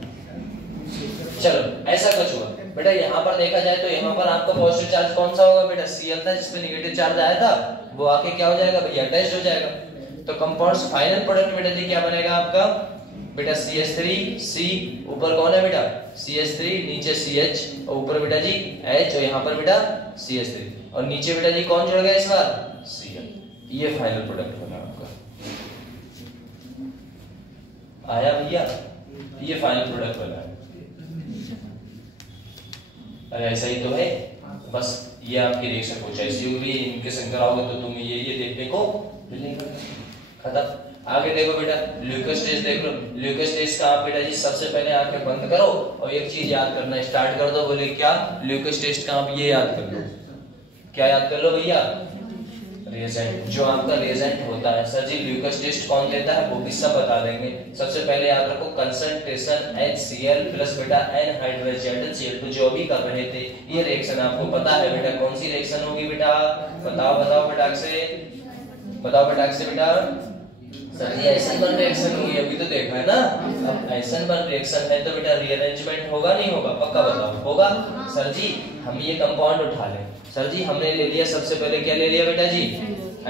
चलो ऐसा कुछ हुआ बेटा। यहाँ पर देखा जाए तो यहाँ पर आपका पॉजिटिव चार्ज कौन सा होगा बेटा, Cl था, जिसपे नेगेटिव चार्ज आया था, वो आके क्या हो जाएगा भैया, अटैच हो जाएगा। तो कंपाउंड्स फाइनल प्रोडक्ट बेटा जी क्या बनेगा आपका बेटा, CH3 C, ऊपर कौन है बेटा, CH3, नीचे CH, और ऊपर बेटा जी H, और यहाँ पर बेटा CH3, और नीचे बेटा जी कौन जुड़ गया इस बार, Cl। ये फाइनल प्रोडक्ट बना आपका, आया भैया, ये फाइनल प्रोडक्ट बना है। अरे ऐसा ही तो है, बस ये आपकी रिएक्शन कुछ ऐसी होगी, इनके संग कराओगे तो तुम्हें ये देखने को मिलेगा। खत्म। आगे देखो बेटा, ल्यूकोस टेस्ट देख लो। ल्यूकोस टेस्ट का आप बेटा जी सबसे पहले आंखें बंद करो और एक चीज याद करना स्टार्ट कर दो। बोले क्या, ल्यूकोस टेस्ट का आप ये याद कर लो, क्या याद कर लो भैया, रिएजेंट। जो आपका रिएजेंट होता है, सर जी ल्यूकोस टेस्ट कौन देता है वो भी सब बता देंगे। सबसे पहले याद रखो कंसंट्रेशन HCl प्लस बेटा एनहाइड्रोजन Cl2 जो भी कर रहे थे, ये रिएक्शन आपको पता है बेटा कौन सी रिएक्शन होगी बेटा, बताओ बताओ बेटा से, बताओ बेटा से बेटा। सर जी आइसेनबर्ग रिएक्शन होगी, अभी तो देखा है ना। अब आइसेनबर्ग रिएक्शन है तो बेटा रीअरेंजमेंट होगा नहीं होगा, पक्का बताओ, होगा। सर जी हम ये कंपाउंड उठा लें, सर जी हमने ले लिया सबसे पहले क्या ले लिया बेटा जी,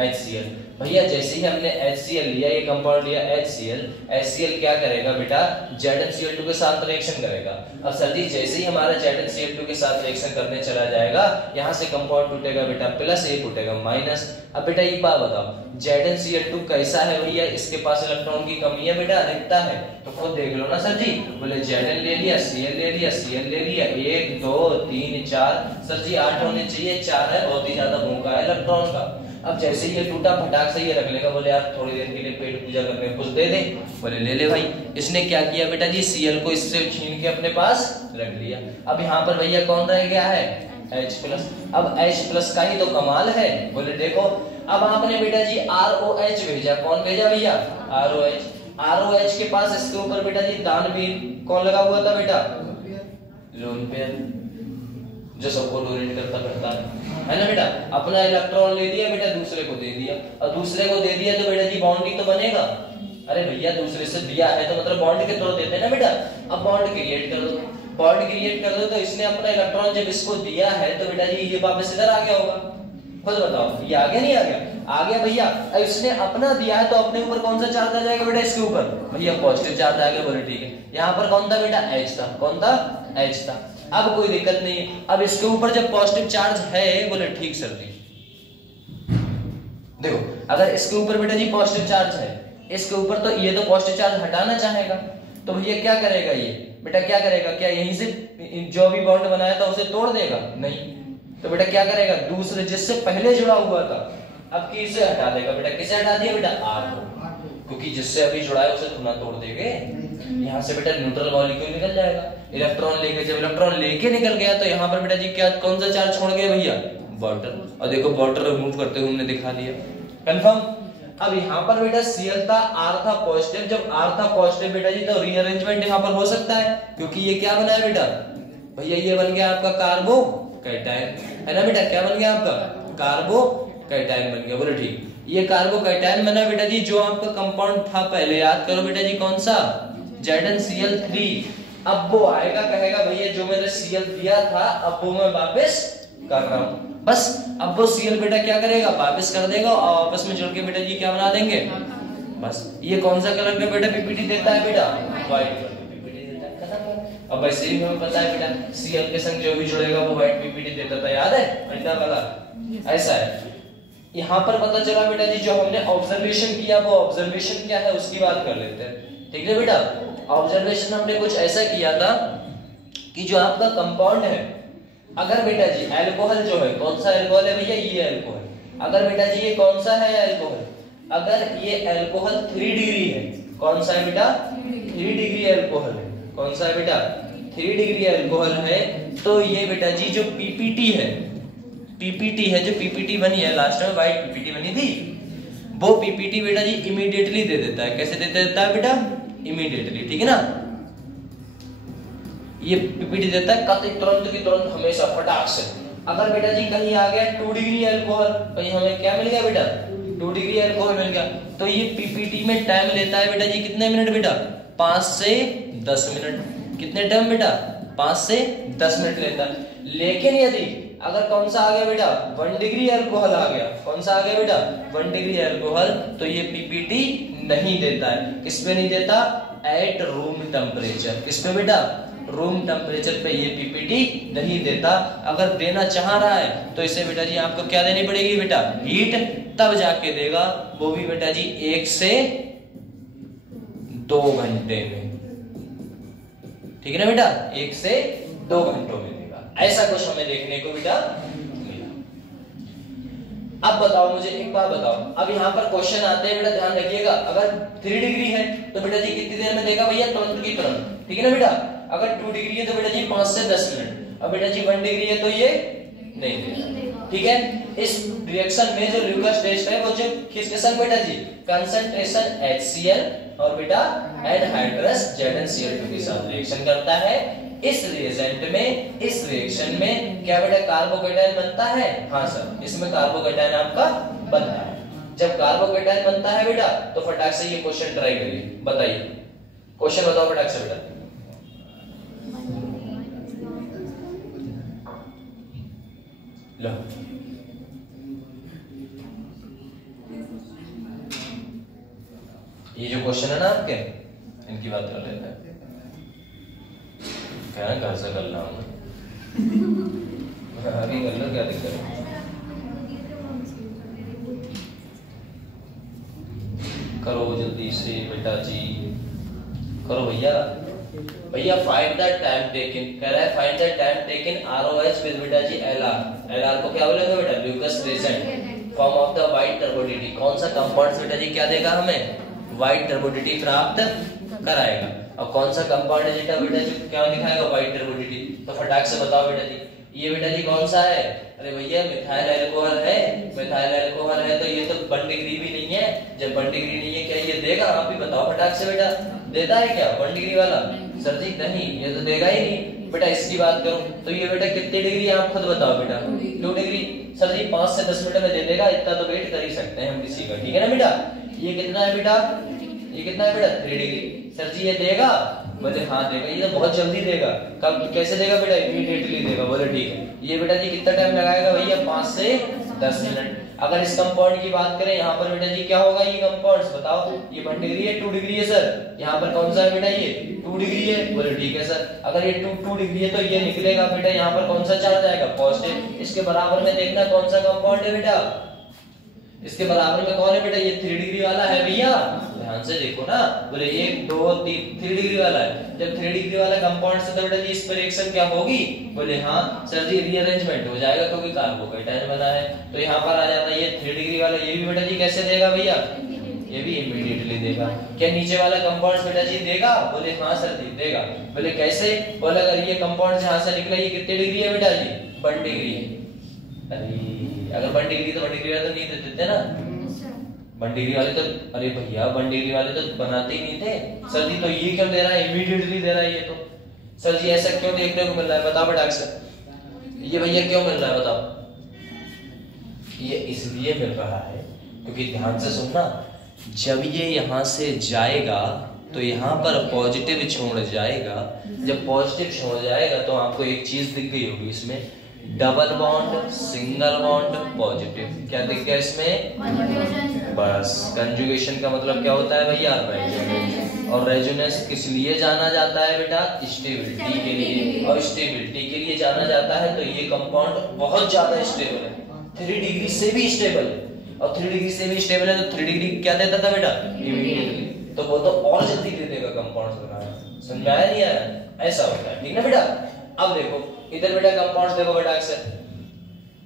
HCl। भैया जैसे ही हमने HCl लिया, ये कंपाउंड लिया HCl क्या करेगा बेटा, ZnCl2 के साथ रिएक्शन करेगा। अब सर जी जैसे ही हमारा ZnCl2 के साथ रिएक्शन करने चला जाएगा, यहाँ से कंपाउंड टूटेगा बेटा प्लस, एक टूटेगा माइनस। अब बेटा एक बात बताओ, ZnCl2 कैसा है भैया, इसके पास इलेक्ट्रॉन की कमी है बेटा, अधिकता है, तो खुद देख लो ना सर जी। बोले Zn ले लिया, Cl ले लिया, Cl ले लिया, 1 2 3 4, सर जी 8 होने चाहिए, 4 है, बहुत ही ज्यादा भूखा है इलेक्ट्रॉन का। अब जैसे ये टूटा फटाक से ये रख लेगा, बोले यार थोड़ी देर के लिए पेट पूजा करने कुछ दे दे, बोले ले ले भाई। इसने क्या किया बेटा जी, Cl को इससे छीन के अपने पास रख लिया। अब यहाँ पर भैया कौन रह गया है, H+। अब H+ का ही तो कमाल है, बोले देखो अब आपने बेटा जी ROH भेजा, कौन भेजा भैया, ROH के पास इसके ऊपर बेटा जी दानवीर कौन लगा हुआ था बेटा, लोन पेयर, जो सबको डोनेट करता है ना बेटा। अपना इलेक्ट्रॉन ले लिया बेटा, दूसरे को दे दिया, और दूसरे को दे दिया तो बेटा जी बॉन्ड ही तो बनेगा। अरे भैया दूसरे से दिया है तो मतलब बॉन्ड के थ्रू देते हैं ना बेटा। अब बॉन्ड क्रिएट कर दो, बॉन्ड क्रिएट कर दो, तो इसने अपना इलेक्ट्रॉन जब इसको दिया है तो बेटा जी ये वापस इधर आ गया होगा, खुद बताओ ये आ गया नहीं आ गया, आ गया भैया। अब इसने अपना दिया है तो अपने ऊपर कौन सा चार्ज आ जाएगा बेटा, इसके ऊपर भैया पॉजिटिव चार्ज आ गया, बोले ठीक है। यहाँ पर कौन था बेटा, H था, कौन था, H था। अब कोई दिक्कत नहीं है, अब इसके ऊपर जब पॉजिटिव चार्ज है, बोले ठीक सर जी। देखो अगर इसके ऊपर बेटा जी पॉजिटिव चार्ज है, इसके ऊपर, तो ये तो पॉजिटिव चार्ज हटाना चाहेगा, तो भैया क्या करेगा ये बेटा, क्या करेगा, क्या यहीं से जो भी बॉन्ड बनाया था उसे तोड़ देगा, नहीं, तो बेटा क्या करेगा, दूसरे जिससे पहले जुड़ा हुआ था अब किसे हटा देगा बेटा, किसे हटा दिया बेटा, R को। क्योंकि जिससे अभी जुड़ा है उसे थोड़ा तोड़ देंगे। यहाँ से बेटा न्यूट्रल मॉलिक्यूल निकल जाएगा इलेक्ट्रॉन लेके। जब इलेक्ट्रॉन लेके निकल गया तो यहाँ पर बेटा जी क्या कौन सा चार्ज छोड़ गया भैया? वाटर। और देखो वाटर रिमूव करते हुए हमने दिखा दिया। कंफर्म। अब यहाँ पर बेटा Cl था, R था पॉजिटिव। जब R था पॉजिटिव बेटा जी तो रीअरेंजमेंट यहाँ पर हो सकता है, क्योंकि ये क्या बना है बेटा भैया? ये बन गया आपका कार्बोकैटायन, है ना बेटा? क्या बन गया आपका? कार्बोकैटायन बन गया। बोलो ठीक। ये कार्बोकैटायन बना बेटा जी। जो आपका कंपाउंड था पहले याद करो बेटा जी, कौन सा? ZnCl3। अब वो आएगा कहेगा भैया जो मैंने Cl दिया था अब वो मैं वापस कर रहा हूं। बस अब वो Cl बेटा क्या करेगा? वापस कर देगा और आपस में जुड़ के बेटा जी क्या बना देंगे? बस। ये कौन सा कलर में बेटा पीपीटी देता है बेटा? व्हाइट कलर में पीपीटी देता है। खत्म। अब वैसे ही हमें पता है बेटा Cl के संग जो भी जुड़ेगा वो व्हाइट पीपीटी देता था, याद है? अंडा वाला ऐसा है। यहाँ पर पता चला बेटा जी जो हमने ऑब्जर्वेशन किया वो ऑब्जर्वेशन क्या है उसकी बात कर लेते हैं। ठीक है बेटा? ऑब्जर्वेशन हमने कुछ ऐसा किया था कि जो आपका कंपाउंड है, अगर बेटा जी अल्कोहल जो है, कौन सा अल्कोहल है भैया? ये अल्कोहल। अगर बेटा जी ये कौन सा है अल्कोहल? अगर ये अल्कोहल 3 डिग्री है, कौन सा है बेटा? 3 डिग्री अल्कोहल है। कौन सा है बेटा? 3 डिग्री अल्कोहल है। तो ये बेटा जी जो पीपीटी है, पीपीटी है जो पीपीटी बनी है लास्ट में व्हाइट पीपीटी बनी थी, वो पीपीटी बेटा जी इमीडिएटली दे देता है। कैसे दे देता है बेटा? इमीडिएटली। ठीक है ना? ये पीपीटी देता है तुरंत की तुरंत, हमेशा फटाक से। अगर बेटा जी कहीं आ गया 2 डिग्री अल्कोहल, कहीं हमें क्या मिल गया बेटा? 2 डिग्री अल्कोहल मिल गया। तो ये पीपीटी में टाइम लेता है बेटा जी कितने मिनट बेटा? 5 से 10 मिनट। कितने टाइम बेटा? 5 से 10 मिनट लेता है। लेकिन यदि अगर कौन सा आ गया बेटा? 1 डिग्री अल्कोहल आ गया। कौन सा आ गया बेटा? 1 डिग्री अल्कोहल। तो ये पीपीटी नहीं देता है। किस पे नहीं देता? At room temperature. किस पे बेटा? रूम टेम्परेचर पे ये पीपीटी नहीं देता। अगर देना चाह रहा है तो इसे बेटा जी आपको क्या देनी पड़ेगी बेटा? हीट, तब जाके देगा। वो भी बेटा जी 1 से 2 घंटे में। ठीक है ना बेटा? 1 से 2 घंटों में देगा। ऐसा कुछ हमें देखने को बेटा मिला। अब बताओ मुझे एक बात बताओ, अब यहाँ पर क्वेश्चन आते हैं बेटा, ध्यान रखिएगा। अगर 3 डिग्री है तो बेटा जी कितनी देर में देगा भैया? तुरंत की तुरंत। ठीक है ना बेटा? अगर 2 डिग्री है तो बेटा जी 5 से 10 मिनट। अब बेटा जी 1 डिग्री है तो ये नहीं देगा। ठीक है? इस रिएक्शन में जो ल्यूकास टेस्ट है वो जो किसके संग बेटा जी? कंसंट्रेशन HCl और बेटा एनहाइड्रस ZnCl2 के साथ रिएक्शन करता है। इस रिएजेंट में, इस रिएक्शन में क्या बेटा कार्बोकैटायन बनता है? हाँ सर, इसमें कार्बोकैटायन आपका बनता है। जब कार्बोकैटायन बनता है बेटा तो फटाक से ये क्वेश्चन ट्राई करिए, बताइए। क्वेश्चन बताओ फटाक से बेटा। लो ये जो क्वेश्चन है ना आपके, इनकी बात कर लेते हैं। क्या घर से कर रहा हूँ आगे कर लो, क्या दिक्कत है? करो जल्दी से बेटा जी, करो भैया। भैया फाइंड द टाइम टेकन, कह रहा है find the time taken ROH with बेटा जी LR। LR को क्या बोलेंगे बेटा? Lucas reagent form of the white turbidity. कौन सा कंपाउंड बेटा जी क्या देगा हमें? व्हाइट टर्बोडिटी प्राप्त कराएगा। और कौन सा कंपाउंड है बेटा जो क्या दिखाएगा? व्हाइट टर्बोडिटी। तो फटाक से बताओ बेटा जी, ये बेटा जी कौन सा है? अरे भैया मिथाइल अल्कोहल है। मिथाइल अल्कोहल है तो ये तो 1 डिग्री भी नहीं है। जब 1 डिग्री नहीं है क्या ये देगा? आप ही बताओ फटाक से बेटा, देता है क्या 1 डिग्री वाला? सर जी नहीं, ये तो देगा ही नहीं बेटा। इसकी बात करूं तो ये बेटा कितनी डिग्री है आप खुद बताओ बेटा? 2 डिग्री। सर जी 5 से 10 मिनट में दे देगा, इतना तो वेट कर ही सकते हैं हम किसी का। ठीक है ना बेटा? ये कितना है बेटा? ये कितना है बेटा? 3 डिग्री। सर जी ये देगा? बोले हाँ देगा। ये तो बहुत जल्दी देगा। कब कैसे देगा बेटा? इमीडिएटली देगा। बोले ठीक है। ये बेटा जी कितना टाइम लगाएगा भैया? 5 से 10 मिनट। अगर इस कंपाउंड की बात करें यहाँ पर बेटा जी क्या होगा? ये कंपाउंड्स बताओ, ये 1 डिग्री है 2 डिग्री है सर? यहाँ पर कौन सा है बेटा? ये 2 डिग्री है। बोले ठीक है सर। अगर ये 2 डिग्री है तो ये निकलेगा बेटा यहाँ पर कौन सा चार्ज आएगा? पॉजिटिव। इसके बराबर में देखना कौन सा कंपाउंड है बेटा? इसके बराबर में कौन है बेटा? ये 3 डिग्री वाला है भैया, ध्यान से देखो ना। बोले 1 2 3 3 डिग्री वाला है। जब 3 डिग्री वाला कंपाउंड से तो बेटा जी इस पर रिएक्शन क्या होगी? बोले हाँ सर जी रीअरेंजमेंट हो जाएगा क्योंकि कार्बोकैटायन बना है। तो यहाँ पर आ जाता है ये 3 डिग्री वाला। ये भी बेटा जी कैसे देगा भैया? ये भी इमीडिएटली देगा। क्या नीचे वाला कंपाउंड बेटा जी देगा? बोले हाँ सर जी देगा। बोले कैसे? बोले अगर ये कंपाउंड यहाँ से निकला ये कितनी डिग्री है बेटा जी? 1 डिग्री है। अरे अगर 1 डिग्री तो 1 डिग्री वाले तो नहीं देते ना, 1 डिग्री वाले तो, अरे भैया 1 डिग्री वाले तो बनाते ही नहीं थे। सर जी तो ये क्यों दे रहा है? इमीडिएटली दे रहा है ये तो। सर जी ऐसा क्यों देखने को मिल रहा है? बताओ बेटा अक्सर ये भैया क्यों मिल रहा है बताओ? ये इसलिए मिल रहा है क्योंकि ध्यान से सुनना, जब ये यहाँ से जाएगा तो यहाँ पर पॉजिटिव छोड़ जाएगा। जब पॉजिटिव छोड़ जाएगा तो आपको एक चीज दिख गई होगी इसमें, double bond, single bond, positive. क्या दिख गया इसमें? बस कंजुगेशन का मतलब क्या होता है भैया? रेजोनेंस। और रेजोनेंस किस लिए जाना जाता है बेटा? स्टेबिलिटी के लिए। और स्टेबिलिटी के लिए जाना जाता है तो ये कंपाउंड बहुत ज्यादा स्टेबल है, 3 डिग्री से भी स्टेबल है। और 3 डिग्री से भी स्टेबल है तो 3 डिग्री क्या देता था बेटा? इमीडिएटली। तो वो तो और जल्दी दे देगा कंपाउंड्स बनाना। समझ में आया नहीं आया? ऐसा होता है, ठीक ना बेटा? अब देखो इधर बेटा कंपाउंड्स देखो बेटा अक्सर,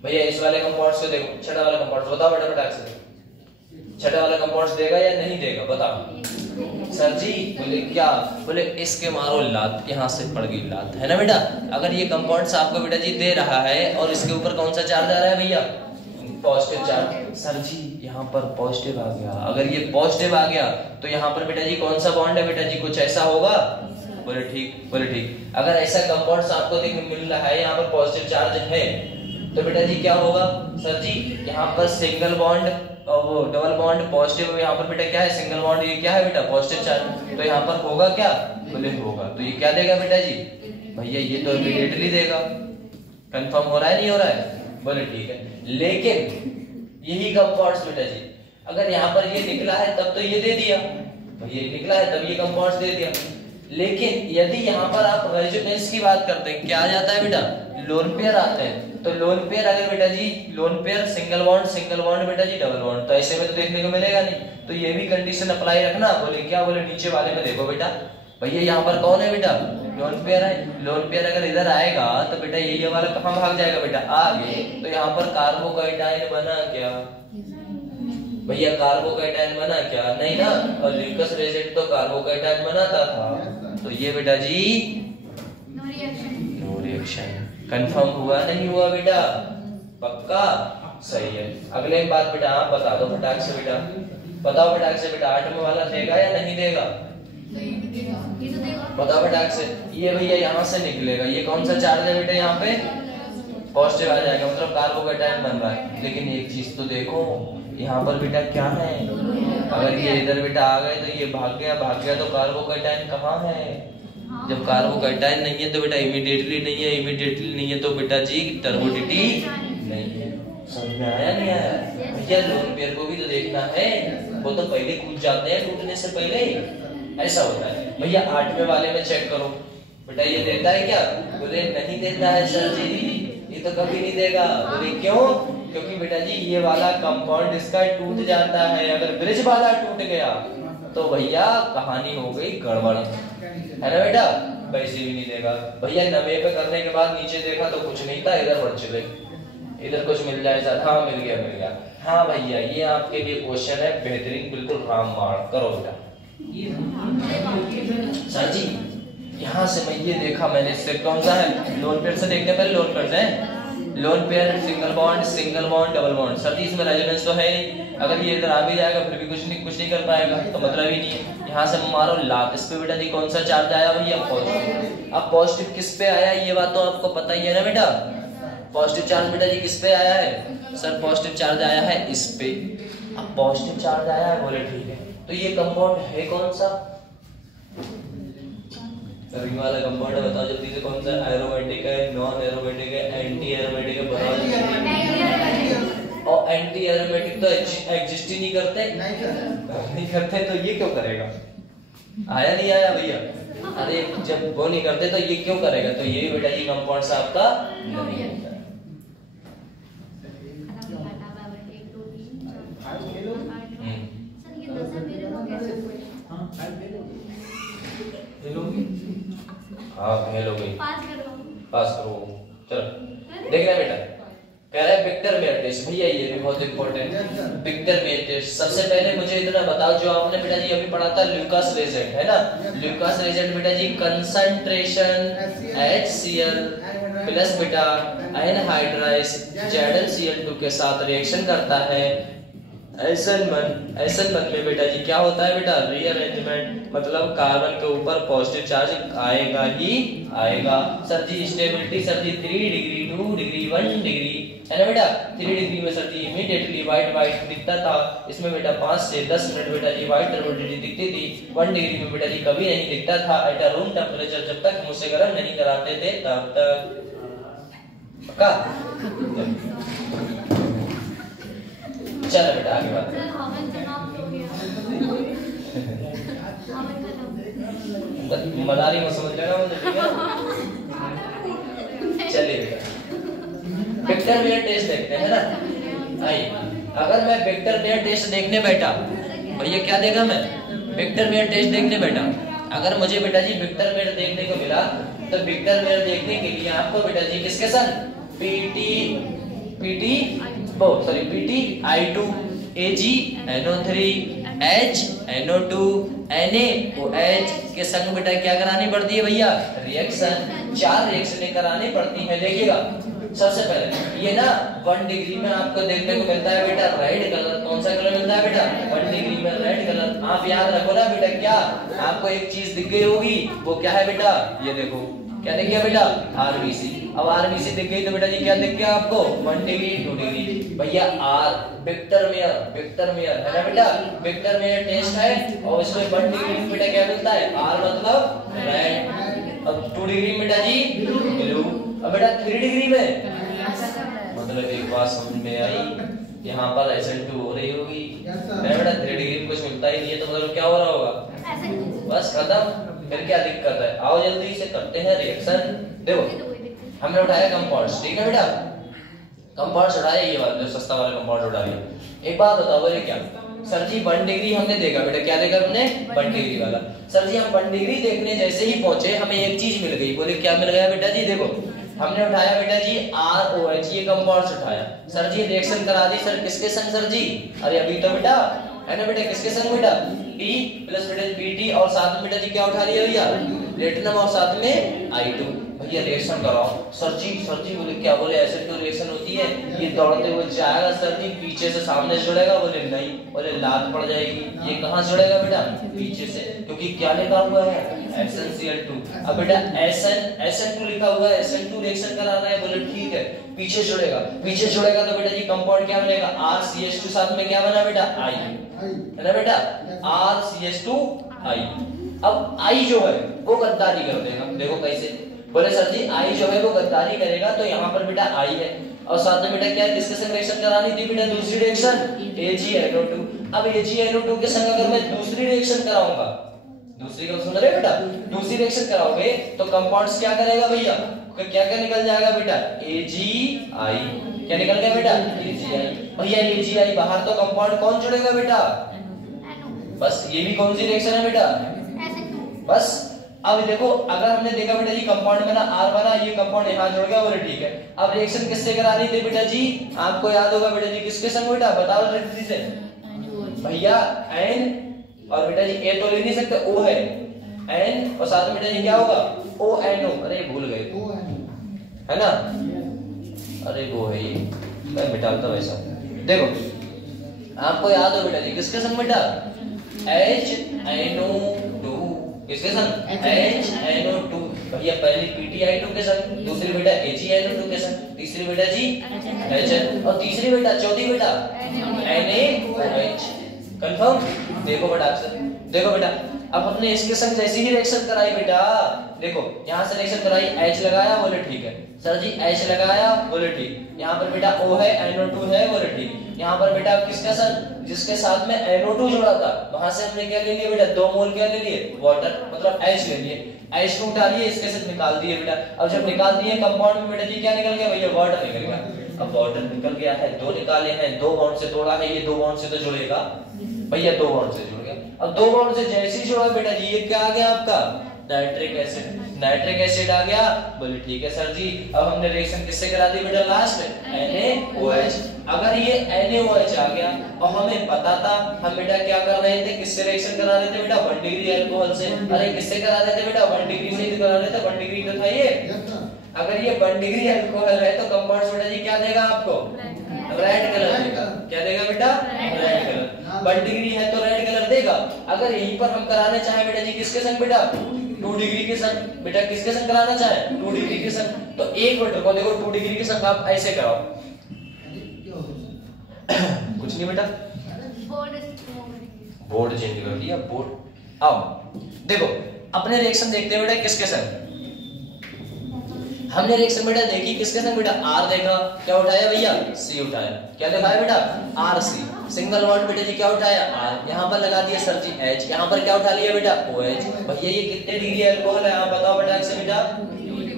भैया इस वाले कंपाउंड्स को देखो, छठा वाला कंपाउंड्स बताओ बेटा बेटा अक्सर, छठा वाला कंपाउंड्स देगा या नहीं देगा बताओ? सर जी बोले क्या? बोले इसके मारो लात, यहाँ से पड़ गई लात, है ना बेटा? अगर ये कंपाउंड्स आपको बेटा जी दे रहा है और इसके ऊपर कौन सा चार्ज आ रहा है भैया? Positive charge. सर जी यहाँ पर पॉजिटिव आ गया, अगर ये पॉजिटिव आ गया तो यहाँ पर बेटा जी कौन सा बॉन्ड है बेटा जी? कुछ ऐसा होगा? बोले ठीक, बोले ठीक। अगर ऐसा कंपाउंड्स आपको देखने मिल रहा है, यहाँ पर पॉजिटिव चार्ज है, तो बेटा जी क्या होगा? सर जी यहाँ पर सिंगल बॉन्ड और वो डबल बॉन्ड पॉजिटिव, यहाँ पर बेटा क्या है? सिंगल बॉन्ड, ये क्या है बेटा? Positive charge. तो यहाँ पर होगा क्या? बोले होगा। तो ये क्या देगा बेटा जी? भैया ये तो इमीडिएटली देगा। कंफर्म हो रहा है नहीं हो रहा है? बोले ठीक है। लेकिन यही कंपाउंड्स बेटा जी अगर यहाँ पर ये निकला है तब तो ये दे दिया, ये निकला है तब ये कंपाउंड्स दे दिया। लेकिन यदि यहाँ पर आप रेजोनेंस की बात करते हैं, क्या आ जाता है बेटा? लोन पेयर आते हैं। तो लोन पेयर अगर बेटा जी लोन पेयर सिंगल बॉन्ड बेटा जी डबल बॉन्ड, तो ऐसे में तो देखने को मिलेगा नहीं। तो ये भी कंडीशन अप्लाई रखना। बोले क्या? बोले नीचे वाले में देखो बेटा, भैया यहाँ पर कौन है बेटा? लोन पेयर है। लोन पेयर अगर इधर आएगा तो बेटा ये वाला कहाँ भाग जाएगा बेटा? आगे। तो यहाँ पर कार्बोकाइटाइन बना क्या भैया? कार्बोकाइटाइन बना क्या? नहीं ना। और ल्यूकस रेजेंट तो कार्बोकाइटाइन बनाता था। तो ये बेटा जी नो रिएक्शन। कंफर्म हुआ नहीं हुआ बेटा? पक्का? सही है। अगले बात बेटा आप बता दो फटाक से बेटा, बताओ फटाक से बेटा, 8 में वाला देगा या नहीं देगा? बताओ फटाक से। ये भैया यहाँ से निकलेगा, ये कौन सा चार्ज है बेटा? यहाँ पे पॉजिटिव आ जाएगा, मतलब कार्बोकाइटाइन बन रहा है। लेकिन एक चीज तो देखो यहाँ पर बेटा क्या है? अगर ये इधर बेटा आ गए तो ये भाग गया तो कार्बोकाइटाइन कहाँ है? जब कार्बोकाइटाइन नहीं है तो बेटा इमीडिएटली नहीं है तो बेटा जी टर्बोडिटी नहीं है। समझ में आया नहीं आया? भैया लोन पेयर को भी तो देखना है, वो तो पहले कूद जाते हैं टूटने से पहले, ऐसा होता है। भैया 8वें वाले में चेक करो बेटा, ये देता है क्या? बोले नहीं देता है सर जी, ये तो कभी नहीं देगा। बोले क्यों? क्योंकि बेटा जी ये वाला कंपाउंड इसका टूट जाता है, अगर ब्रिज वाला टूट गया तो भैया कहानी हो गई गड़बड़, है ना बेटा? वैसे भी नहीं देगा। भैया 90 पे करने के बाद नीचे देखा तो कुछ नहीं था, इधर बढ़ चले, इधर कुछ मिल जाए सर? हाँ मिल गया। हाँ भैया ये आपके लिए क्वेश्चन है बेहतरीन, बिल्कुल रामबाण। करो बेटा सर जी। यहाँ से मैं ये देखा मैंने, इससे कौन सा है? लोन पेयर से देखने पर लोन पेयर है, lone pair single bond double bond. Sir जी इसमें रेजोनेंस तो है नहीं, अगर ये इधर आ भी जाएगा फिर भी कुछ नहीं कर पाएगा, तो मतलब ही नहीं है। यहाँ से मारो लात, इस पे बेटा जी कौन सा चार्ज आया भैया? पॉजिटिव। अब पॉजिटिव किस पे आया ये बात तो आपको पता ही है ना बेटा? पॉजिटिव चार्ज बेटा जी किस पे आया है? सर पॉजिटिव चार्ज आया है इस पे। अब पॉजिटिव चार्ज आया है, बोले ठीक है, तो ये कंपाउंड है कौन सा? रिंग वाला कंपाउंड है, बताओ जल्दी से कौन सा? एरोमेटिक है, नॉन एरोमेटिक है, एंटी एरोमेटिक है? और एंटी एरोमेटिक तो एग्जिस्ट ही नहीं करते, तो ये क्यों करेगा? आया नहीं आया भैया? अरे जब वो नहीं करते तो ये क्यों करेगा? तो ये बेटा ये कंपाउंड आपका नहीं होता। हाँ फेल हो गई, पास करो। चलो देखना बेटा, कह रहा है वेक्टर मैट्रिक्स। टेस्ट, भैया ये भी बहुत इंपॉर्टेंट है। विक्टर मेयर टेस्ट, सबसे पहले मुझे इतना बताओ, जो आपने बेटा जी अभी पढ़ा था ल्यूकास रेजेंट, है ना, ल्यूकास रेजेंट बेटा जी कंसंट्रेशन HCl प्लस बेटा एनहाइड्राइज ZnCl2 के साथ रिएक्शन करता है। SN1 में बेटा जी क्या होता है बेटा, रीअरेंजमेंट, मतलब कार्बन के ऊपर पॉजिटिव चार्ज आएगा ही आएगा। सर जी स्टेबिलिटी, सर जी 3 डिग्री 2 डिग्री 1 डिग्री, है ना बेटा। 3 डिग्री में सर जी इमीडिएटली व्हाइट दिखता था, इसमें बेटा 5 से 10 मिनट बेटा जी व्हाइट टर्बिडिटी दिखती थी। 1 डिग्री में बेटा जी कभी नहीं दिखता था एट अ रूम टेम्परेचर, जब तक मुझसे गर्म नहीं कराते थे तब तक। पक्का? चलो बेटा आगे बात। मदारी में समझ लेना मुझे, ठीक है। चलिए बेटा विक्टर मेयर टेस्ट देखते हैं ना। आइए, अगर मैं विक्टर मेयर टेस्ट देखने बैठा, भैया क्या देखा मैं, विक्टर मेयर टेस्ट देखने बैठा, अगर मुझे बेटा जी विक्टर मेयर देखने को मिला, तो विक्टर मेयर देखने के लिए आपको बेटा जी किसके संग PTI2 Ag NO3 H NO2 NaOH के संग बेटा क्या करानी पड़ती है भैया, रिएक्शन। 4 रिएक्शनें करानी पड़ती है। देखिएगा सबसे पहले ये ना 1 डिग्री में आपको देखने को मिलता है बेटा रेड कलर। कौन सा कलर मिलता है बेटा, 1 डिग्री में रेड कलर। आप याद रखो ना बेटा, क्या आपको एक चीज दिख गई होगी, वो क्या है बेटा, ये देखो क्या दिख गया बेटा, RBC। अब RBC दिख गई तो बेटा जी क्या दिख गया आपको, 1 डिग्री 2 डिग्री। भैया R विक्टर मेयर है ना बेटा, विक्टर मेयर टेस्ट है और इसमें 1 डिग्री में बेटा क्या मिलता है, R मतलब रेड। अब 2 डिग्री में बेटा जी ब्लू। अब बेटा 3 डिग्री में मतलब एक बात समझ में आई, यहाँ पर SN2 हो रही होगी, बेटा 3 डिग्री में कुछ मिलता ही नहीं है, तो मतलब क्या हो रहा होगा, बस खत्म। फिर क्या दिक्कत है, आओ जल्दी से करते हैं रिएक्शन। देखो हमने उठाया कंपाउंड्स, ठीक है बेटा, कंपाउंड्स उठाया, ये वाला जो सस्ता वाला कंपाउंड उठा लिया। एक बात बताओ बोले क्या, सर जी 1 डिग्री हमने देखा बेटा, क्या देखा हमने, 1 डिग्री वाला। सर जी हम 1 डिग्री देखने जैसे ही पहुंचे, हमें एक चीज मिल गई। बोले क्या मिल गया बेटा जी, देखो हमने उठाया बेटा जी ROH, ये कंपाउंड्स उठाया। सर जी रिएक्शन करा दी, सर किसके संग सर जी, अरे अभी तो बेटा है ना बेटा, किसके संग बेटा, P प्लस बेटा PT, और साथ में बेटा जी क्या उठा लिया भैया, प्लेटिनम, और साथ में I2। भैया रिएक्शन कराओ। सर जी बोले क्या, बोले SN2 रिएक्शन होती है, ये दौड़ते हुए जाएगा सर जी, पीछे से सामने जुड़ेगा, बोले नहीं, बोले लात पड़ जाएगी। ये कहाँ जुड़ेगा बेटा, पीछे से, क्योंकि क्या लिखा हुआ है SnCl2। अब बेटा SN2 लिखा हुआ है, SN2 रिएक्शन करा रहा है, बोले ठीक है, पीछे जुड़ेगा तो बेटा जी कंपाउंड क्या बनेगा, RCH2, साथ में क्या बना बेटा, I, है ना बेटा, RCH2I। अब I जो है वो गद्दारी कर देगा, देखो कैसे, बोले सर जी I जो है वो गद्दारी करेगा, तो यहाँ पर बेटा I है, और साथ में बेटा क्या किसके संग रिएक्शन करानी थी बेटा, दूसरी रिएक्शन AgNO2। अब AgNO2 के संग अगर मैं दूसरी रिएक्शन कराऊंगा, दूसरी का सुन रहे बेटा, दूसरी रिएक्शन कराओगे तो कंपाउंड्स क्या करेगा भैया, क्या निकल जाएगा बेटा, AgI। क्या निकल गया बेटा, AgI। भैया AgI बाहर, तो कंपाउंड कौन जुड़ेगा बेटा, बस ये भी कौन सी रिएक्शन है बेटा, बस। अब देखो अगर हमने देखा बेटा जी कंपाउंड में ना R बना, ये कंपाउंड यहाँ जुड़ गया, बोले ठीक है। अब रिएक्शन किससे करानी थी बेटा जी, आपको याद होगा बेटा जी किसके संग बेटा, बताओ जल्दी से भैया, N, और बेटा जी A तो ले नहीं सकते, O है, N, और साथ में बेटा जी क्या होगा, ONO। अरे भूल गए, है ना, अरे वो है ये, मैं मिटाता हूं ऐसा। देखो आपको याद हो बेटा जी किसके संग बेटा, HNO2, किसके संग, HNO2। भैया पहली PTI2 के संग, दूसरी बेटा AgNO2 के संग, तीसरी बेटा जी HN, और तीसरी बेटा चौथी बेटा NaOH। कंफर्म। देखो बेटा देखो बेटा, अब हमने इसके संग जैसी ही रिएक्शन कराई बेटा, देखो यहाँ से रिएक्शन कराई, H लगाया, बोले ठीक है सर जी, H लगाया, बोले ठीक। यहाँ पर बेटा O है, NO2 है, बोले ठीक। यहाँ पर बेटा किसका संग, जिसके साथ में NO2 जुड़ा था, वहां से हमने क्या ले लिया बेटा, 2 मोल क्या ले लिए, वाटर, मतलब H ले लिए। H2 उठा लिए, इसके साथ निकाल दिए बेटा। अब जब निकाल दिए कंपाउंड में बेटा जी क्या निकल गया भैया, वाटर निकल गया। अब वाटर निकल गया है, 2 निकाले हैं, 2 बॉन्ड से तोड़ा है, ये 2 बॉन्ड से तो जुड़ेगा भैया, 2 बॉन्ड से जुड़ गया। अब 2 बॉन्ड से जैसे ही जुड़ा बेटा जी, ये क्या आ गया आपका नाइट्रिक एसिड आ गया। बोले ठीक है सर जी। अब हमने रिएक्शन किससे करा दी बेटा लास्ट? NaOH। अगर ये NaOH आ गया और हमें पता था, हम बेटा क्या कर रहे थे, किससे रिएक्शन करा रहे थे बेटा? 1 डिग्री अल्कोहल से। अरे किससे करा रहे थे बेटा? 1 डिग्री से ही करा रहे थे। 1 डिग्री तो था ये। अगर ये 1 डिग्री अल्कोहल है तो कंपाउंड बेटा जी क्या देगा आपको? रेड कलर देगा। क्या देगा बेटा? Red colour. 1 डिग्री है तो रेड कलर देगा। अगर यहीं पर हम कराने चाहे बेटा जी किसके संग बेटा? 2 डिग्री के संग। बेटा किसके संग कराना चाहे? 2 डिग्री के संग। तो एक मिनट रुको, देखो 2 डिग्री के संग आप ऐसे कराओ। कुछ नहीं बेटा, बोर्ड चेंज कर दिया। बोर्ड अब देखो अपने रिएक्शन देखते हैं बेटा किसके संग। हमने रिएक्शन बेटा देखी किसके संग बेटा? R देखा, क्या उठाया भैया? C उठाया। क्या देखा है बेटा? RC। सिंगल बॉन्ड बेटा जी क्या उठाया? R। यहाँ पर लगा दिया सर जी H। यहाँ पर क्या उठा लिया बेटा? OH। भैया ये कितने डिग्री अल्कोहल है आप बताओ बेटा से बेटा?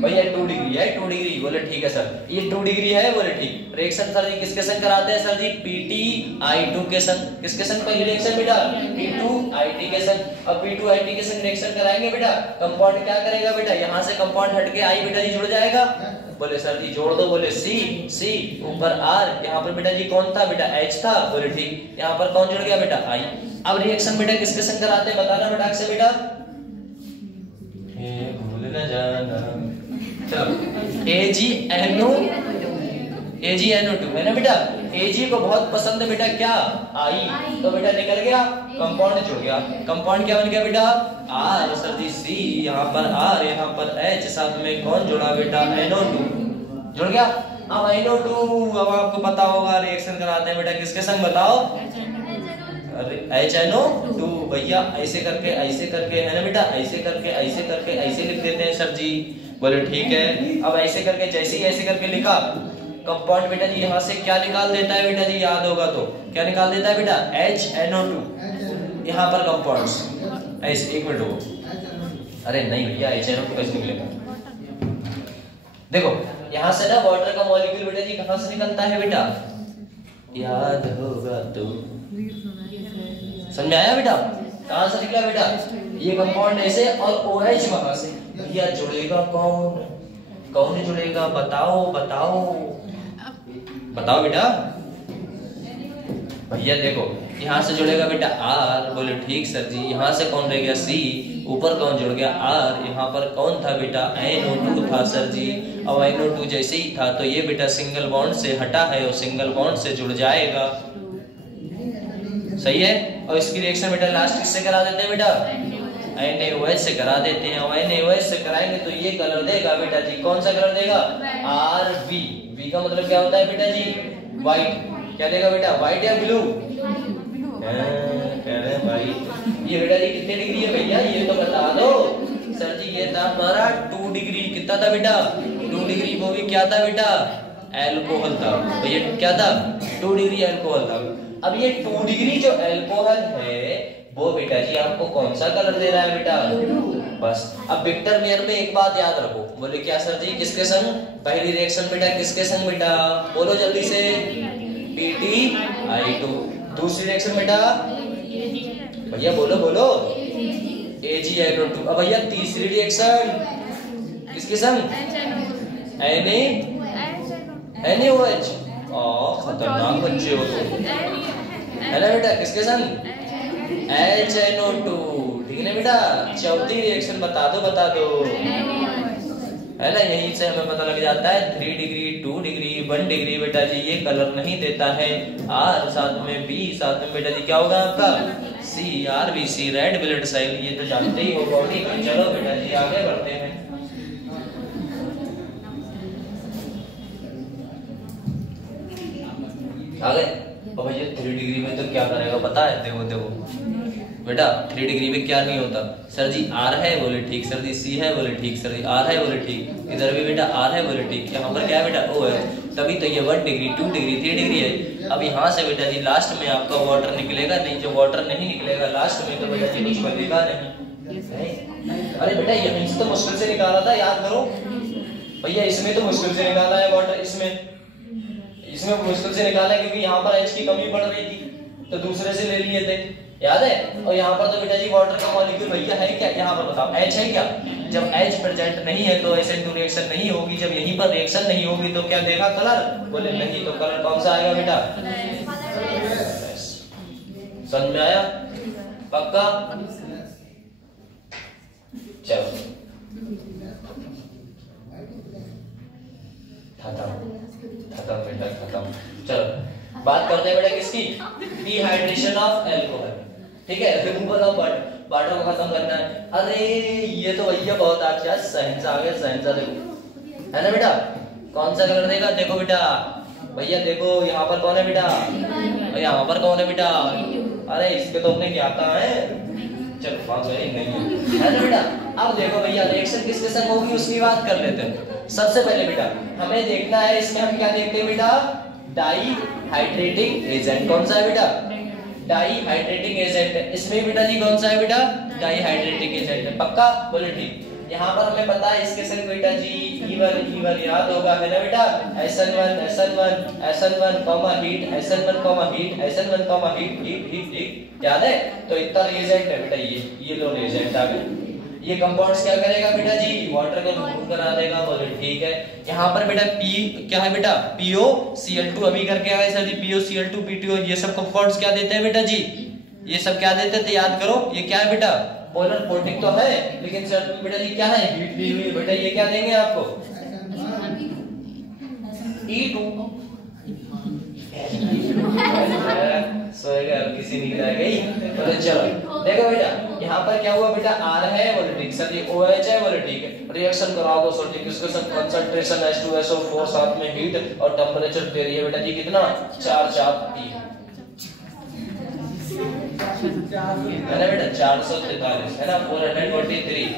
भैया 2 डिग्री है। 2 डिग्री। बोले ठीक है सर। ये 2 डिग्री है। बोले ठीक। रिएक्शन सर जी किसके संग कराते हैं सर जी? PTI2 के संग। किसके संग पहली रिएक्शन बेटा? P2IT के संग। अब P2IT के संग रिएक्शन कराएंगे बेटा, कंपाउंड क्या करेगा बेटा? यहाँ से कंपाउंड हटके I बेटा जी जुड़ जाएगा। बोले सर जी जोड़ दो। बोले C ऊपर R। यहाँ पर बेटा जी कौन था बेटा? H था। बोले ठीक। यहाँ पर कौन जुड़ गया बेटा? I। अब रिएक्शन बेटा किसके संग कराते हैं बताना बेटा से बेटा? भूल न जाना। चलो AgNO2 है ना बेटा? Ag को बहुत पसंद है बेटा क्या? I। तो बेटा निकल गया, कंपाउंड जुड़ गया। कंपाउंड क्या बन गया बेटा? R सर जी C, यहाँ पर R, यहाँ पर H, साथ में कौन जुड़ा बेटा? NO2 जुड़ गया। अब NO2 अब आपको पता होगा रिएक्शन कराते हैं बेटा किसके संग बताओ? HNO2। भैया ऐसे करके है ना बेटा? ऐसे करके ऐसे लिख देते हैं सर जी। बोले ठीक है। अब ऐसे करके जैसे ही ऐसे करके लिखा, कंपाउंड बेटा जी यहाँ से क्या निकाल देता है बेटा जी? याद होगा तो क्या निकाल देता है बेटा? HNO2। यहाँ पर कंपाउंड्स ऐसे। एक मिनट रुको। अरे नहीं भैया HNO2 कैसे निकलेगा? देखो यहाँ से ना वाटर का मॉलिक्यूल बेटा जी कहाँ से निकलता है बेटा? याद होगा तो समझ में आया बेटा? कहाँ से निकला बेटा? ये कंपाउंड ऐसे और OH वहां से। भैया जुड़ेगा कौन? कौन जुड़ेगा बताओ बेटा? भैया देखो यहाँ से जुड़ेगा बेटा R। बोले ठीक सर जी। यहाँ से कौन रह गया? C। ऊपर कौन जुड़ गया? R। यहाँ पर कौन था बेटा? NO2 था सर जी। अब NO2 जैसे ही था तो ये बेटा सिंगल बॉन्ड से हटा है और सिंगल बॉन्ड से जुड़ जाएगा। सही है। और इसकी रिएक्शन बेटा लास्ट किससे करा देते हैं बेटा? NaOH से करा देते हैं। और NaOH से कराएंगे तो ये कलर देगा बेटा जी। कौन सा कलर देगा? RB। B का मतलब क्या होता है बेटा जी? व्हाइट। क्या देगा बेटा? व्हाइट या ब्लू? कह रहे हैं व्हाइट। ये बेटा जी कितने डिग्री है भैया? ये तो बता दो सर जी। ये था हमारा 2 डिग्री। कितना था बेटा? 2 डिग्री। वो भी क्या था बेटा? एल्कोहल था। तो ये क्या था? 2 डिग्री एल्कोहल था। अब ये 2 डिग्री जो एल्कोहल है वो बेटा जी आपको कौन सा कलर दे रहा है बेटा? बस। अब विक्टर मेयर में एक बात याद रखो। बोले क्या सर जी? किसके संग? पहली रिएक्शन बेटा किसके संग बेटा? बोलो जल्दी से। PTI2। दूसरी रिएक्शन बेटा भैया बोलो AgNO2। अब भैया तीसरी रिएक्शन किसके संग? NaOH। खतरनाक बच्चे हो तो है ना बेटा? किसके संग? HNO2। ठीक है ना बेटा? चौथी रिएक्शन बता दो है ना? यहीं से हमें पता लग जाता है 3 डिग्री 2 डिग्री 1 डिग्री बेटा जी ये कलर नहीं देता है। R साथ में B साथ में बेटा जी क्या होगा आपका? CRBC red blood cell. ये तो जानते ही हो बॉडी में। चलो बेटा जी आगे बढ़ते हैं। आगे भैया 3 डिग्री में तो क्या करेगा पता है? देखो बेटा 3 डिग्री में क्या नहीं होता सर जी? R है। बोले ठीक सर जी। C है। बोले ठीक सर जी। R है। बोले ठीक। इधर भी बेटा R है। बोले ठीक। यहाँ पर क्या है बेटा? O है। तभी तो ये 1 डिग्री 2 डिग्री 3 डिग्री है। अब यहाँ से बेटा जी लास्ट में आपका वाटर निकलेगा नहीं। जो वाटर नहीं निकलेगा लास्ट में तो बेटा जी कुछ बनेगा नहीं। अरे बेटा यहीं से तो मुश्किल से निकाला था, याद करो भैया। इसमें तो मुश्किल से निकाला है वाटर। इसमें मुश्किल से निकाला क्योंकि यहाँ पर H की कमी पड़ रही थी तो दूसरे से ले लिए थे। याद है। और यहाँ पर तो बेटा जी वाटर का मॉलिक्यूल भैया है क्या, यहाँ पर बताओ H है क्या। जब H प्रेजेंट नहीं है तो SN2 रिएक्शन नहीं होगी। जब यहीं पर रिएक्शन नहीं होगी तो क्या देखा कलर, बोले नहीं, तो कलर कौन सा आएगा बेटा, समझ में आया, पक्का। चलो खत्म बेटा खत्म। चलो बात करते हैं बेटा किसकी, डिहाइड्रेशन ऑफ अल्कोहल, ठीक है, रिमूवल ऑफ वाटर को खत्म करना है। अरे ये तो भैया बहुत अच्छा सहनसा आ गया, सहनसा देखो है ना बेटा, कौन सा कलर देगा, देखो बेटा भैया देखो यहाँ पर कौन है बेटा, और यहाँ पर कौन है बेटा, अरे इसके तो अपने क्या था है, चलो बात नहीं है ना बेटा। अब देखो भैया रिएक्शन किसके संग होगी उसकी बात कर लेते हैं। सबसे पहले बेटा हमें देखना है, इसमें हम क्या देखते हैं बेटा, डाइहाइड्रेटिंग एजेंट, कौन सा है बेटा, डाइहाइड्रेटिंग एजेंट है। इसमें बेटा जी कौन सा है बेटा, डाइहाइड्रेटिंग एजेंट है, पक्का, बोले ठीक। यहाँ पर हमें पता है इसके संग बेटा जी E1 याद होगा है ना बेटा, SN1 heat, SN1 heat, SN1 heat, याद है। तो इतना रिएजेंट है बेटा, ये लो रिएजेंट आ गए। ये कंपाउंड्स क्या करेगा बेटा जी, वाटर को रिमूव करा देगा, बोले ठीक है। यहाँ पर बेटा P क्या है बेटा, POCl2 अभी करके आए सर जी, POCl2 PTO, ये सब कंपाउंड्स क्या देते हैं बेटा जी, ये सब क्या देते थे याद करो, ये क्या है बेटा, पोलर कोटिंग तो है, लेकिन सर बेटा जी क्या है, हीट दी हुई बेटा, ये क्या देंगे आपको, E2 सोएगा किसी नींद आ गई। तो चलो देखो बेटा यहाँ पर क्या हुआ बेटा, R है बोले ठीक, सर ये OH है बोले ठीक है, रिएक्शन कराओ दो सर जी, किसके साथ, कंसंट्रेशन H2SO4 साथ में हीट और टेंपरेचर दे रही है बेटा जी कितना, 443 है ना बेटा, 443 है ना, 423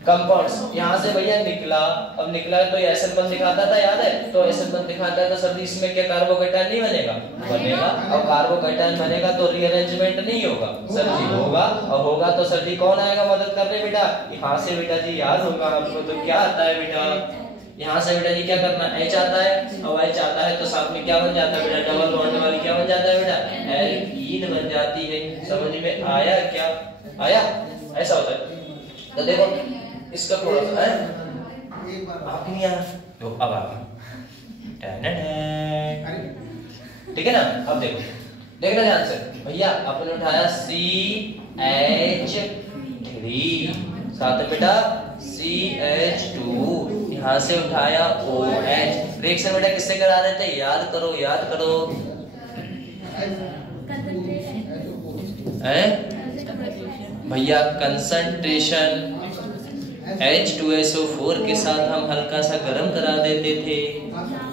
कंपाउंड्स। यहाँ से भैया निकला, अब निकला तो ये SN1 दिखाता था याद है, तो SN1 दिखाता है तो सर इसमें क्या कार्बोकेटायन नहीं बनेगा, बनेगा। अब कार्बोकेटायन बनेगा तो रीअरेंजमेंट नहीं होगा सर जी, होगा, और होगा तो सर जी कौन आएगा मदद करने बेटा, यहाँ से बेटा जी याद होगा आपको, तो क्या आता है बेटा, यहाँ से बेटा जी क्या करना, H आता है, अब H आता है तो साथ में क्या बन जाता है बेटा, डबल बॉन्ड वाली क्या बन जाता है बेटा, एल्कीन बन जाती है। समझ में आया क्या, आया, ऐसा होता है। तो देखो इसका थोड़ा सा है आपके नहीं आया, तो अब आ गया, ठीक है ना। अब देखो देखना ध्यान से भैया, आपने उठाया CH3 साथ में बेटा CH2, यहाँ से उठाया OH, रिएक्शन बेटा किससे करा रहे थे, याद करो याद करो, भैया कंसंट्रेशन H2SO4 के साथ हम हल्का सा गर्म करा देते थे,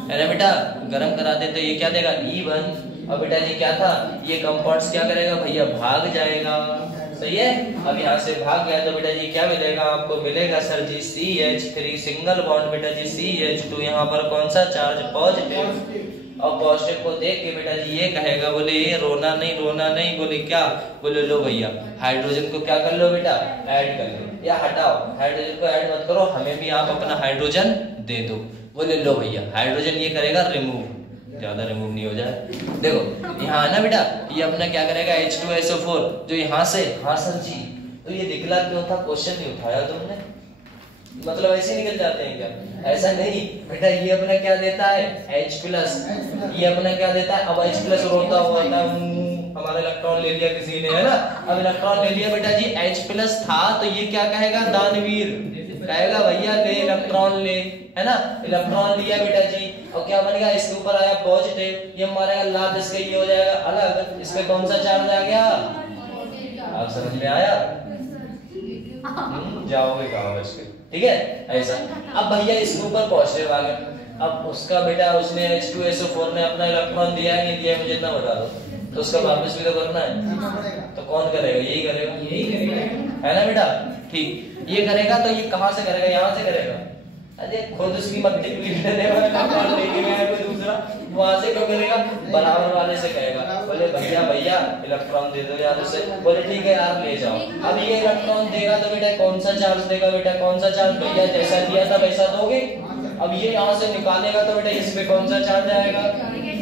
है ना बेटा, गर्म करा देते, ये क्या देगा E1, और बेटा जी क्या था, ये कंपाउंड्स क्या करेगा भैया, भाग जाएगा, सही है। अब यहाँ से भाग गया तो बेटा जी क्या मिलेगा आपको, मिलेगा सर जी CH3 सिंगल बॉन्ड बेटा जी CH2, यहाँ पर कौन सा चार्ज, पॉजिटिव, और पॉजिटिव को देख के बेटा जी ये कहेगा, बोले ये रोना नहीं, बोले क्या, बोले लो भैया हाइड्रोजन को क्या कर लो बेटा, ऐड कर लो, या हटाओ हाइड्रोजन को ऐड मत करो, हमें भी आप अपना हाइड्रोजन दे दो, बोले लो भैया हाइड्रोजन ये करेगा रिमूव, ज्यादा रिमूव नहीं हो जाए। देखो यहाँ ना बेटा ये अपना क्या करेगा H2SO4 जो यहाँ से, हाँ सर जी, तो ये निकला क्यों था, क्वेश्चन नहीं उठाया तुमने, मतलब ऐसे निकल जाते हैं क्या, ऐसा नहीं बेटा, ये अपना क्या देता है H+, ये अपना क्या देता है, अब H+ रोता हुआ था, हमारा इलेक्ट्रॉन ले लिया किसी ने, है ना, अब इलेक्ट्रॉन ले लिया बेटा जी, H+ था तो ये क्या कहेगा, दानवीर कहेगा भैया ले इलेक्ट्रॉन ले, है ना, इलेक्ट्रॉन लिया बेटा जी, और क्या बनेगा, इसके ऊपर आया पॉजिटिव, ये मारेगा लाभ, इसका ये हो जाएगा अलग, इस पे कौन सा चार्ज आ गया, आप समझ में आया, जाओगे कहाँ इसके, ठीक है ऐसा। अब भैया इसके ऊपर पॉजिटिव आ गया, अब उसका बेटा उसने H2SO4 ने अपना इलेक्ट्रॉन दिया है नहीं दिया, मुझे इतना बता दो, तो उसका वापस भी तो करना है, तो कौन करेगा, यही करेगा, है ना बेटा, ठीक, ये करेगा तो ये कहाँ से करेगा, यहाँ से करेगा, अरे खुद उसकी मत्ती लेने वाला काम लेके गया कोई दूसरा, वहां से क्यों करेगा, बराबर वाले से कहेगा, बोले भैया भैया इलेक्ट्रॉन दे दो यार उसे, बोले ठीक है यार ले जाओ। अब ये इलेक्ट्रॉन देगा तो बेटा कौन सा चार्ज देगा, बेटा कौन सा चार्ज, भैया जैसा दिया था वैसा दोगे। अब ये यहाँ से निकालेगा तो बेटा इस पे कौन सा चार्ज आएगा,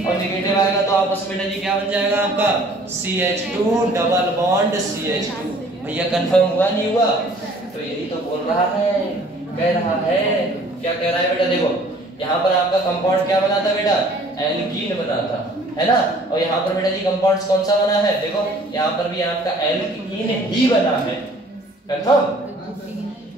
और नेगेटिव आएगा तो आपस में बेटा जी क्या बन जाएगा आपका CH2 डबल बॉन्ड CH2। भैया कंफर्म हुआ नहीं हुआ? तो यही तो बोल रहा है, कह रहा है, क्या कह रहा है बेटा? देखो यहाँ पर आपका कंपाउंड क्या बना था बेटा? एल्कीन बना था, है ना। और यहाँ पर बेटा जी कंपाउंड कौन सा बना है? देखो यहाँ पर भी आपका एल्कीन ही बना है, कंफर्म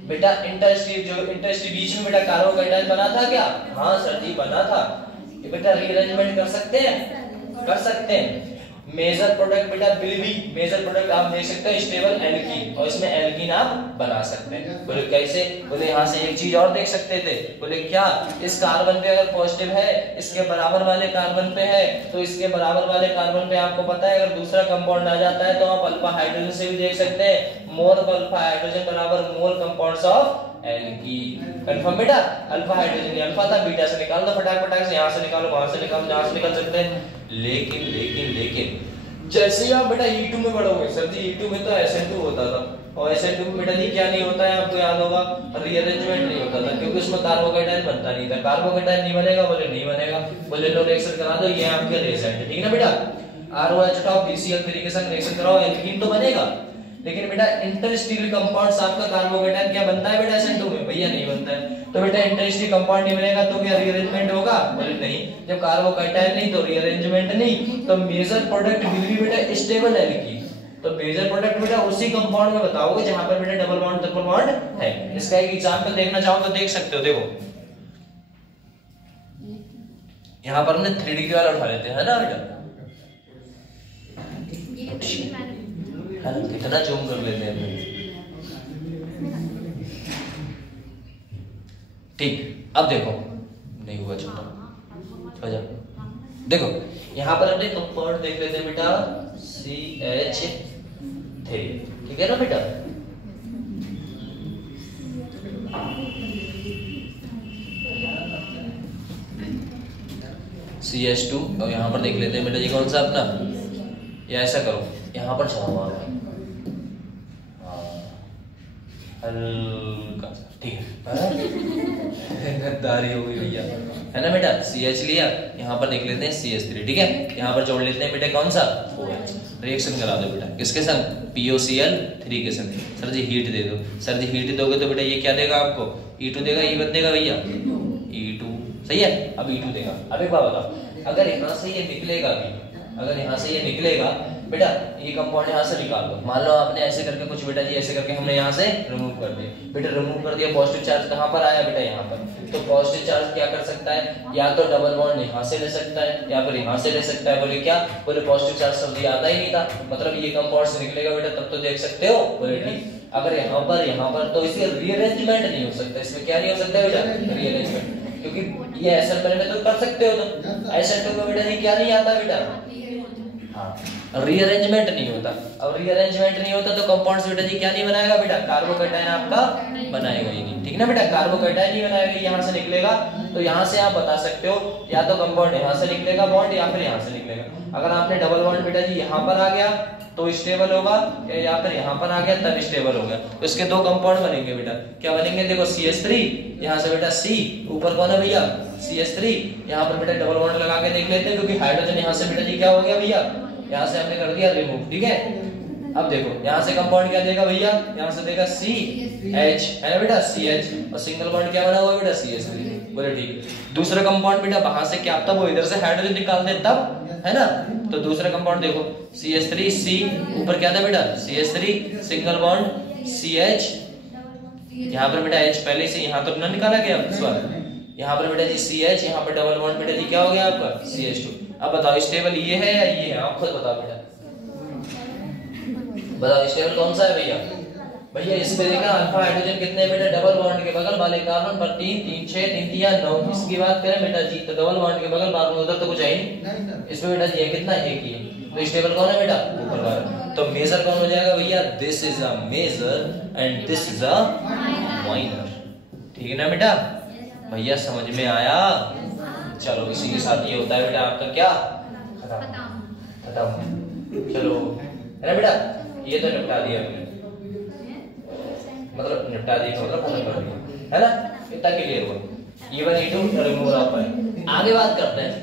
बेटा। इंटरस्टिशियल बीच में बेटा कार्बोकेटायन बना था क्या? हाँ सर जी बना था। ये बेटा रीअरेंजमेंट कर सकते हैं, कर सकते हैं। मेजर प्रोडक्ट बेटा विल बी, मेजर प्रोडक्ट आप देख सकते हैं स्टेबल एल्कीन, और इसमें एल्कीन आप बना सकते हैं। बोले कैसे? बोले यहाँ से एक चीज और देख सकते थे। बोले क्या? इस कार्बन पे अगर पॉजिटिव है, इसके बराबर वाले कार्बन पे है, तो इसके बराबर वाले कार्बन पे आपको पता है अगर दूसरा कंपाउंड आ जाता है तो आप अल्फा हाइड्रोजन से भी देख सकते हैं। मोल अल्फा हाइड्रोजन बराबर मोल कंपाउंड्स ऑफ एल्कीन। कंफर्म बेटा? अल्फा हाइड्रोजन अल्फा था, बीटा से निकाल दो फटाक फटाक से, यहाँ से निकालो, वहां से निकालो, जहां से निकाल सकते हैं। लेकिन लेकिन लेकिन जैसे ही आप बेटा E2 में बढ़ोगे, सर जी E2 में तो SN2 होता था, और SN2 में बेटा जी क्या नहीं होता है आपको याद होगा? रीअरेंजमेंट नहीं होता था, क्योंकि उसमें कार्बोकेटायन बनता नहीं था। कार्बोकेटायन नहीं बनेगा, बोले नहीं बनेगा, बोले लो रिएक्शन करा दो, ये आपके रिएजेंट है, ठीक है ना बेटा। ROH उठाओ, BCl3 के साथ रिएक्शन कराओ, एल्कीन तो बनेगा। लेकिन बेटा इंटरस्टिशियल कंपाउंड्स आपका कार्बोकेटायन क्या बनता है बेटा SN2 में? भैया नहीं बनता है। तो बेटा इंटरस्टिशियल कंपाउंड नहीं बनेगा तो क्या रीअरेंजमेंट होगा? बोले नहीं। जब कार्बोकेटायन नहीं तो रीअरेंजमेंट नहीं, तो मेजर प्रोडक्ट विल बी बेटा स्टेबल एल्कीन। तो मेजर प्रोडक्ट बेटा उसी कंपाउंड में बताओगे जहां पर बेटा डबल बॉन्ड है। इसका एक एग्जांपल देखना चाहो तो देख सकते हो। देखो यहां पर हमने 3D वाला उठा लेते हैं, है ना बेटा? कितना जूम कर लेते हैं ठीक। अब देखो नहीं हुआ छोटा, देखो यहाँ पर अपने कंपाउंड देख लेते हैं बेटा CH3, ठीक है ना बेटा। CH2 और यहाँ पर देख लेते हैं बेटा जी कौन सा अपना, या ऐसा करो यहाँ पर जाओ हल्का सा, ठीक है गद्दारी हो गई भैया, है ना बेटा। CH लिया, यहाँ पर देख लेते हैं CH3, ठीक है। यहाँ पर जोड़ लेते हैं बेटा कौन सा OH। रिएक्शन करा दो बेटा किसके संग? POCl3 के संग। सर जी हीट दे दो। सर जी हीट दोगे तो बेटा ये क्या देगा आपको? E2 देगा। E1 देगा भैया E2, सही है। अब E2 देगा। अब एक बात बताओ, अगर यहाँ से ये निकलेगा भी, अगर यहाँ से ये निकलेगा बेटा, ये कंपाउंड यहाँ से निकाल दो। मान लो आपने ऐसे करके कुछ बेटा जी ऐसे करके हमने यहाँ से रिमूव कर दिया बेटा, रिमूव कर दिया। पॉजिटिव चार्ज कहाँ पर आया बेटा? यहाँ पर। तो पॉजिटिव चार्ज क्या कर सकता है? या तो डबल बॉन्ड यहाँ से ले सकता है या फिर यहाँ से ले सकता है। बोले क्या? बोले पॉजिटिव चार्ज सब आता ही नहीं था, मतलब ये कंपाउंड से निकलेगा बेटा तब तो देख सकते हो। बोले ठीक। अगर यहाँ पर तो इसके रीअरेंजमेंट नहीं हो सकता। इसमें क्या नहीं हो सकता बेटा? रीअरेंजमेंट, क्योंकि ये SN पहले में तो कर सकते हो, तो SN2 में बेटा ये क्या नहीं आता बेटा? रीअरेंजमेंट नहीं होता। अब रीअरेंजमेंट नहीं होता तो कंपाउंड्स बेटा जी क्या नहीं बनाएगा बेटा? कार्बोकेटायन आपका बनाएगा ही नहीं, ठीक ना बेटा। कार्बोकेटायन नहीं बनाएगा, यहाँ से निकलेगा। तो यहाँ से आप बता सकते हो या तो कंपाउंड यहाँ से निकलेगा बॉन्ड, या फिर यहाँ से निकलेगा। अगर आपने डबल बॉन्ड बेटा जी यहाँ पर आ गया तो स्टेबल होगा, या फिर यहाँ पर आ गया तब स्टेबल होगा। तो इसके दो कंपाउंड बनेंगे बेटा। क्या बनेंगे? देखो CH3, यहाँ से बेटा C, ऊपर कौन है भैया? CH3। यहाँ पर बेटा डबल बॉन्ड लगा के देख लेते हैं, क्योंकि हाइड्रोजन यहाँ से बेटा जी क्या हो गया भैया? यहाँ से हमने कर दिया रिमूव, ठीक है। अब देखो यहाँ से कंपाउंड क्या देगा भैया? यहाँ से देगा CH, है ना बेटा? CH, और सिंगल बॉन्ड क्या बना हुआ है बेटा? CH3। बोले ठीक। दूसरा कंपाउंड बेटा वहां से क्या, तब वो इधर से हाइड्रोजन निकाल दे तब, है ना। तो दूसरा कंपाउंड देखो CH3 C, ऊपर क्या था बेटा? CH3, सिंगल बॉन्ड CH, यहाँ पर बेटा H पहले से यहाँ तो ना निकाला गया स्वाद, यहाँ पर बेटा जी CH, यहाँ पर डबल बॉन्ड बेटा जी क्या हो गया आपका? CH2। अब बताओ स्टेबल ये है या ये है? आप खुद बताओ बेटा, बताओ स्टेबल कौन सा है भैया? भैया इस पे देखा अल्फा हाइड्रोजन कितने बेटा? डबल बॉन्ड के बगल वाले कार्बन पर 3 3 6 3 3 9। इसकी बात करें बेटा जी तो डबल बॉन्ड के बगल कार्बन उधर तो कुछ है नहीं। इसमें बेटा जी कितना? एक ही है। तो स्टेबल कौन है बेटा? ऊपर वाला। तो मेजर कौन हो जाएगा भैया? This is a major and this is a minor, ठीक है ना बेटा? भैया समझ में आया? चलो इसी के साथ ये होता है बेटा आपका क्या? खत्म। चलो है ना बेटा, ये तो निपटा दिया हमने, मतलब निपटा दिया मतलब खत्म कर दिया, है ना। इतना क्लियर हुआ। E1 E2 रिमूव ऑफ है। आगे बात करते हैं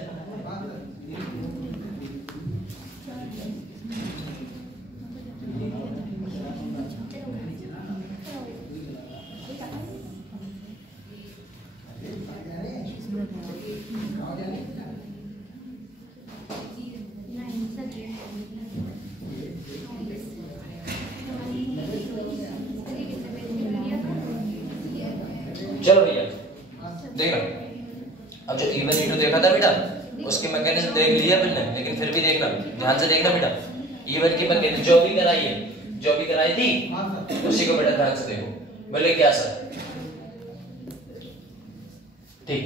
चलो भैया देखो, अब जो E1 E2 देखा था बेटा उसके मैकेनिज्म देख लिया अपन ने, लेकिन फिर भी देखना, ध्यान से देखना बेटा। E1 की मैकेनिज्म जो भी कराई थी उसी को बेटा ध्यान से देखो। बोले क्या सर? ठीक,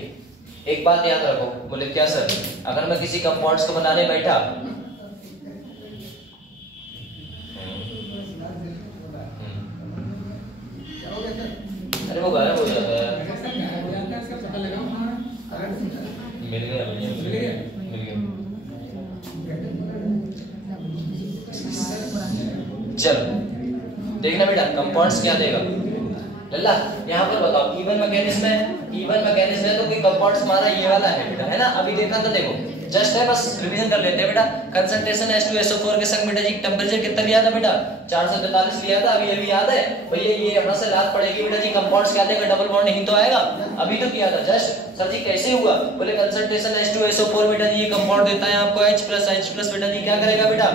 एक बात याद रखो। बोले क्या सर? अगर मैं किसी कंपाउंड्स को बनाने बैठा, अरे वो गायब हो जाता है। मिल गया भैया, मिल गया। चलो देखना बेटा कंपाउंड्स क्या देगा। लल्ला यहाँ पर बताओ E1 मैकेनिज्म है, E1 मैकेनिज्म है तो कोई कंपाउंड्स हमारा ये वाला है बेटा, है ना? अभी देखा तो देखो, जस्ट है, बस रिवीजन कर लेते हैं बेटा। कंसंट्रेशन H2SO4 के संग बेटा जी टेंपरेचर कितना लिया था बेटा? 443 लिया था। अभी अभी याद है भैया? ये अपना से याद पड़ेगी बेटा जी। कंपाउंड्स क्या देगा? डबल बॉन्ड नहीं तो आएगा। अभी तो किया था जस्ट। सर जी कैसे हुआ? बोले कंसंट्रेशन H2SO4 बेटा जी ये कंपाउंड देता है आपको H+ बेटा जी क्या करेगा बेटा?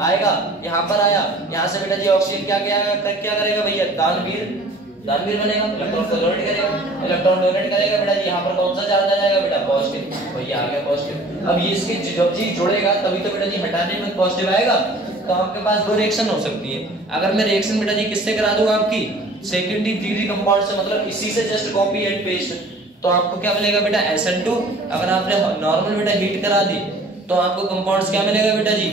आएगा यहाँ पर आया, यहाँ से बेटा जी ऑक्सीजन क्या करेगा भैया? दानवीर बनेगा, इलेक्ट्रॉन को डोनेट करेगा बेटा जी। यहाँ पर कौन सा चार्ज आ जाएगा बेटा? पॉजिटिव। भैया आ गया पॉजिटिव। अब ये इसके जब चीज जुड़ेगा तभी तो बेटा जी हटाने में पॉजिटिव आएगा। तो आपके पास दो रिएक्शन हो सकती है। अगर मैं रिएक्शन बेटा जी किससे करा दूंगा? आपकी सेकेंडरी डिग्री कंपाउंड से, मतलब इसी से जस्ट कॉपी एंड पेस्ट, तो आपको क्या मिलेगा बेटा? SN2। अगर आपने नॉर्मल बेटा हीट करा दी तो आपको कंपाउंड्स क्या मिलेगा बेटा जी?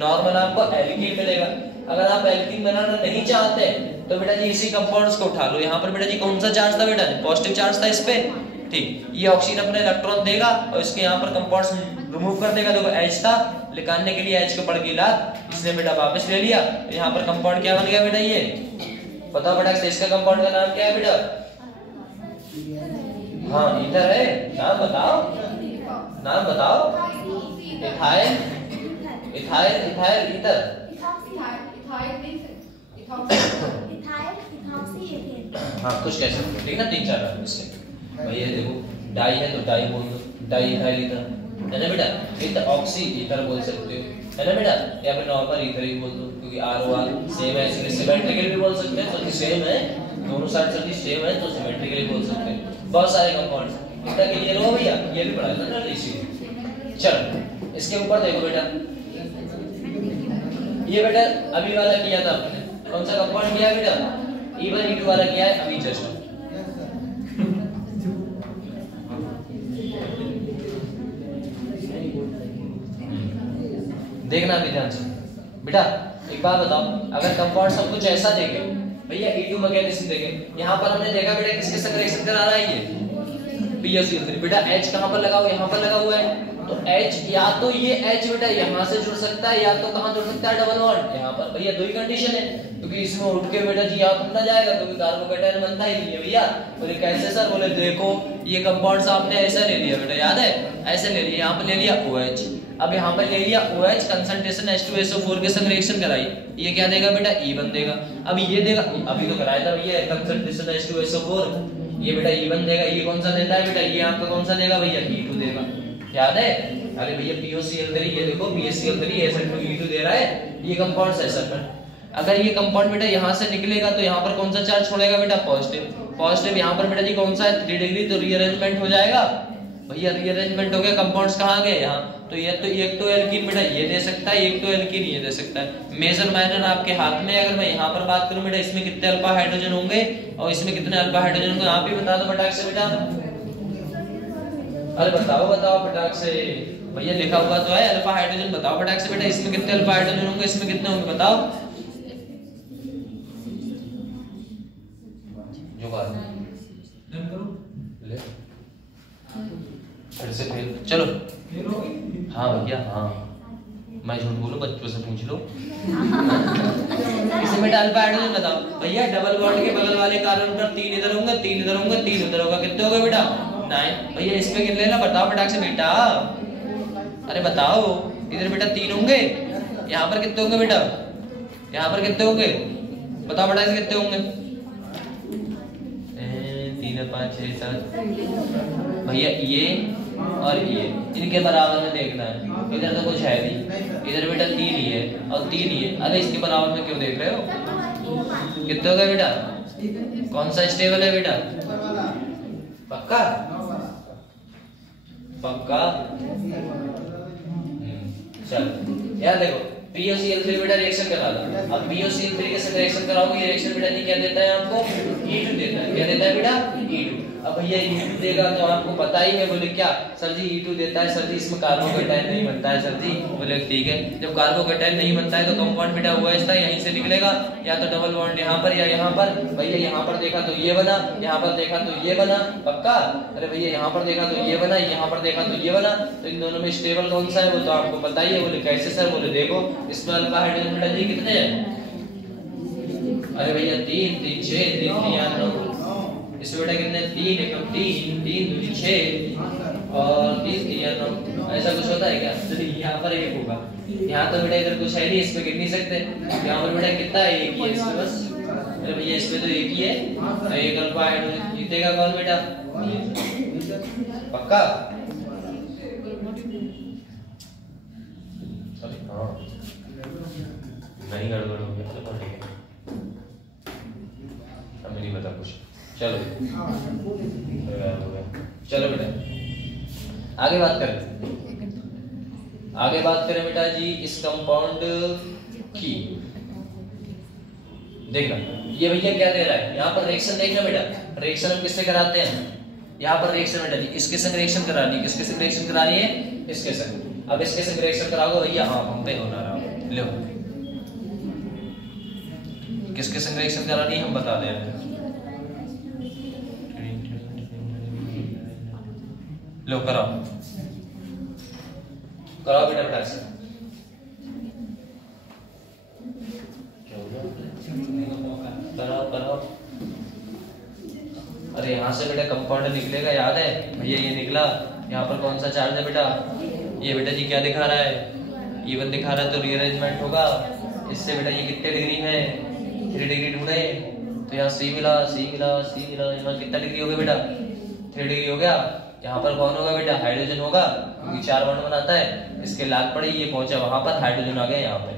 नॉर्मल आपको एल्कीन मिलेगा। अगर आप एल्कीन बनाना नहीं चाहते तो बेटा जी इसी कंपाउंड्स को उठा लो। यहाँ पर बेटा जी कौन सा चार्ज था बेटा? पॉजिटिव चार्ज था इस पे। ठीक, ये ऑक्सीजन अपने इलेक्ट्रॉन देगा और इसके यहाँ पर कंपाउंड्स रिमूव कर देगा। देखो H था, निकालने के लिए H को पड़ गई लात, इसने बेटा वापस ले लिया। यहाँ पर कंपाउंड क्या बन गया बेटा? ये बताओ बेटा, इसका कंपाउंड का नाम क्या है बेटा? हाँ ईथर है। नाम बताओ। Ethyl, ether. हाँ कुछ कह सकते हो, ठीक ना? 3-4 नाम इससे। भैया देखो डाई है तो डाई बोल दो, डाई इथाइल ईथर, है ना बेटा? इथर ऑक्सी ईथर बोल सकते हो, है ना बेटा? या फिर नॉर्मल ईथर ही बोल दो, क्योंकि ROR सेम है, इसलिए सिमेट्रिकली भी बोल सकते हैं। तो सेम है, दोनों साइड से सेम है तो सिमेट्रिकली बोल सकते हैं। बहुत सारे कंपाउंड्स इतना क्लियर हो भैया? ये भी पढ़ा था ना इसी। चलो इसके ऊपर देखो बेटा, ये बेटा अभी वाला किया था आपने, कौन सा कंपाउंड किया बेटा? E1 E2 वाला किया है अभी जस्ट। देखना अभी ध्यान से बेटा। एक बात बताओ, अगर कंपाउंड सब कुछ ऐसा देखे भैया, E2 मैकेनिज्म देखे, यहाँ पर हमने देखा बेटा किसके साथ रिएक्शन करा रहा है ये? PaCl3। बेटा H कहाँ पर लगा हुआ? यहाँ पर लगा हुआ है। तो H या तो ये H बेटा यहाँ से जुड़ सकता है, या तो कहाँ जुड़ सकता है? डबल बॉन्ड यहाँ पर। भैया दो ही कंडीशन है, क्योंकि इसमें उठ के बेटा जी यहाँ पर ना जाएगा, क्योंकि कार्बोकेटायन बनता ही नहीं है भैया। बोले कैसे सर? बोले देखो ये कंपाउंड्स आपने ऐसा ले लिया बेटा, याद है? ऐसे ले लिया, यहाँ पर ले लिया OH, अब यहाँ पर ले लिया OH, कंसंट्रेशन H2SO4 के संग रिएक्शन कराई, ये क्या देगा बेटा? E1 देगा। अब ये देगा, अभी तो कराया था भैया कंसंट्रेशन H2SO4, ये बेटा E1 देगा। ये कौन सा देता है बेटा? ये आपका कौन सा देगा भैया? E2 देगा, याद है? अरे भैया POCl3, ये देखो PaCl3 SN2E2 दे रहा है। ये कंपाउंड है सर। अगर ये कंपाउंड बेटा यहाँ से निकलेगा तो यहाँ पर कौन सा चार्ज छोड़ेगा बेटा? पॉजिटिव। यहाँ पर बेटा जी कौन सा है? 3 डिग्री, तो रीअरेंजमेंट हो जाएगा भैया। रीअरेंजमेंट हो गया, कंपाउंड्स कहाँ गए? यहाँ। तो ये तो एक तो एल्कीन बेटा ये दे सकता है, एक तो एल्कीन ये दे सकता है। मेजर माइनर आपके हाथ में। अगर मैं यहाँ पर बात करूँ बेटा, इसमें कितने अल्फा हाइड्रोजन होंगे और इसमें कितने अल्फा हाइड्रोजन होंगे? आप ही बता दो फटाक से बेटा। अरे बताओ फटाक से भैया, लिखा हुआ तो है अल्फा हाइड्रोजन। बताओ फटाक से बेटा, इसमें कितने अल्फा हाइड्रोजन होंगे, इसमें कितने होंगे? बताओ। जो बात ले फिर से फेल। चलो हाँ भैया, हाँ मैं झूठ बोलूं? बच्चों से पूछ लो। इसमें बेटा अल्फा हाइड्रोजन बताओ भैया। डबल बॉन्ड के बगल वाले कार्बन पर 3 इधर होंगे, 3 इधर होंगे, 3 उधर होगा। कितने हो गए बेटा? 9। भैया इसमें कितने लेना? बताओ फटाक से बेटा। अरे बताओ, इधर बेटा 3 होंगे, यहाँ पर कितने होंगे बेटा? यहाँ पर कितने होंगे? बताओ फटाक से कितने होंगे? 3 5 6 7 भैया ये और ये इनके बराबर में देखना है। इधर तो कुछ है नहीं, इधर बेटा 3 ही है और 3 ही है। अरे इसके बराबर में क्यों देख रहे हो? कितने हो गए बेटा? कौन सा स्टेबल है बेटा? पक्का पक्का। चलो यार देखो POCl3 बेटा रिएक्शन करा दो। अब POCl3 के साथ रिएक्शन कराओगे, ये रिएक्शन बेटा जी क्या देता है आपको? E2 देता है। क्या देता है बेटा? E2। अब भैया E2 देगा तो आपको पता ही है। बोले क्या सर जी E2 देता है सर जी, इसमें कार्बोकेटाइन नहीं बनता है सर जी। बोले ठीक है, जब कार्बोकेटाइन नहीं बनता है तो कंपाउंड बेटा हुआ इसका यहीं से निकलेगा, या तो डबल बॉन्ड यहाँ पर या यहाँ पर। भैया यहाँ पर देखा तो ये बना, यहाँ पर देखा तो ये बना, पक्का। अरे भैया यहाँ पर देखा तो ये बना, यहाँ पर देखा तो ये बना। तो इन दोनों में स्टेबल कौन सा है वो तो आपको पता ही है। बोले कैसे सर? बोले देखो इसमें अल्फा हाइड्रोजन बेटा जी कितने हैं? अरे भैया 3 3 6 3 3 9। इसमें बेटा कितने? 3 1 3 3 2 6 और 3 3 9। ऐसा कुछ होता है क्या? तो यहाँ पर एक होगा, यहाँ तो बेटा इधर कुछ है नहीं, इसमें गिन नहीं सकते। यहाँ पर बेटा कितना है? एक ही है इसमें बस। अरे भैया इसमें तो एक ही है, एक अल्फा हाइड्रोजन। जीतेगा कौन बेटा? पक्का। नहीं गड़बड़ हो गया तो ठीक है, अब नहीं बता कुछ। चलो चलो बेटा आगे बात करें। आगे बात करें बेटा जी इस कंपाउंड की। देखना ये भैया क्या दे रहा है यहाँ पर रिएक्शन। देखना बेटा रिएक्शन हम किससे कराते हैं? यहाँ पर रिएक्शन बेटा जी इसके संग रिएक्शन करानी है। किसके संग रिएक्शन करानी है? इसके संग। अब इसके संग रिएक्शन कराओगे भैया, हाँ हम पे होना रहा। लो किसके संग रिएक्शन करानी है हम बता दें। लो कराओ कराओ बेटा बेटा से। कराओ कराओ। अरे यहाँ से बेटा कंपाउंड निकलेगा, याद है भैया ये निकला। यहाँ पर कौन सा चार्ज है बेटा? ये बेटा जी क्या दिखा रहा है? E1 दिखा रहा है, तो रीअरेंजमेंट होगा। इससे बेटा ये कितने डिग्री में? 3 डिग्री ढूंढे तो यहाँ C मिला C मिला C मिला। यहाँ कितना डिग्री हो गया बेटा? 3 डिग्री हो गया। यहाँ पर कौन होगा बेटा? हाइड्रोजन होगा, क्योंकि 4 बॉन्ड बनाता है। इसके लाग पड़ी, ये पहुंचा वहां पर, हाइड्रोजन आ गया यहाँ पे।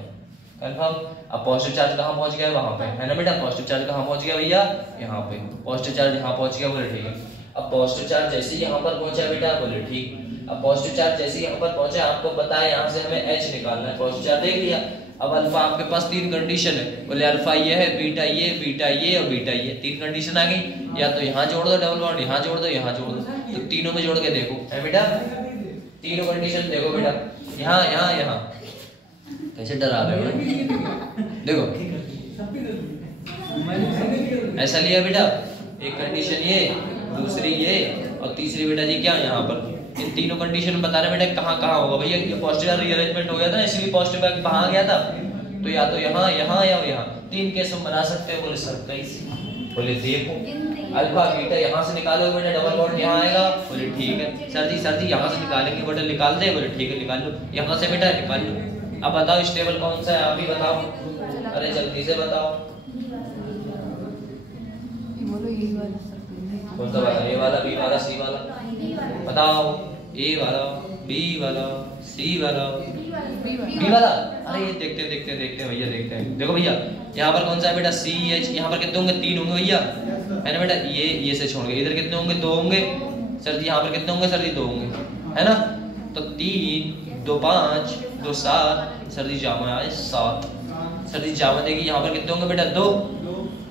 कंफर्म। अब पॉजिटिव चार्ज कहाँ पहुंच गया? वहां पे, है ना बेटा। पॉजिटिव चार्ज कहाँ पहुंच गया भैया? यहाँ पे। पॉजिटिव चार्ज यहाँ पहुंच गया, बोले ठीक है। अब पॉजिटिव चार्ज जैसे यहाँ पर पहुंचा बेटा, बोले ठीक। अब पॉजिटिव चार्ज जैसे यहाँ पर पहुंचा, आपको पता है यहाँ से हमें H निकालना है। पॉजिटिव चार्ज देख लिया। अब अल्फा आपके पास 3 कंडीशन है। बोले अल्फा ये है, बीटा ये और बीटा ये। 3 कंडीशन आ गई। या तो यहाँ जोड़ दो डबल बॉन्ड, यहाँ जोड़ दो, यहाँ जोड़ दो। तो तीनों में जोड़ के देखो, है बेटा। तीनों कंडीशन देखो बेटा, यहाँ यहाँ यहाँ। कैसे डरा रहे हो? देखो ऐसा लिया बेटा, एक कंडीशन ये, दूसरी ये और तीसरी बेटा जी क्या यहाँ पर। इन तीनों कंडीशन बता रहे बेटा कहाँ कहाँ होगा भैया। ये पॉजिटिव रीअरेंजमेंट हो गया था, इसलिए पॉजिटिव कहाँ गया था? तो या तो यहाँ यहाँ या यहाँ। 3 केस हम बना सकते हैं। बोले सर कैसे? बोले देखो अल्फा बीटा यहाँ से निकालोगे बेटा, डबल बॉन्ड यहाँ आएगा। बोले ठीक है सर जी यहाँ से निकालेंगे बेटा, निकाल दे। बोले ठीक है निकाल लो, यहाँ से बेटा निकाल लो। अब बताओ स्टेबल कौन सा है? आप ही बताओ, अरे जल्दी से बताओ कौन सा वाला? ए वाला, बी वाला, सी वाला? बताओ। ए वाला, बी वाला, सी वाला, बी वाला? अरे ये देखते देखते देखते भैया देखते हैं। देखो भैया यहाँ पर कौन सा है बेटा? C H. यहाँ पर कितने होंगे? 3 होंगे भैया, है ना बेटा। ये से छोड़ के इधर कितने होंगे? 2 होंगे सर जी। यहाँ पर कितने होंगे सर जी? 2 होंगे, है ना। तो 3 2 5 2 7 सर जी जामा आए 7। सर जी जामा देगी। यहाँ पर कितने होंगे बेटा? 2।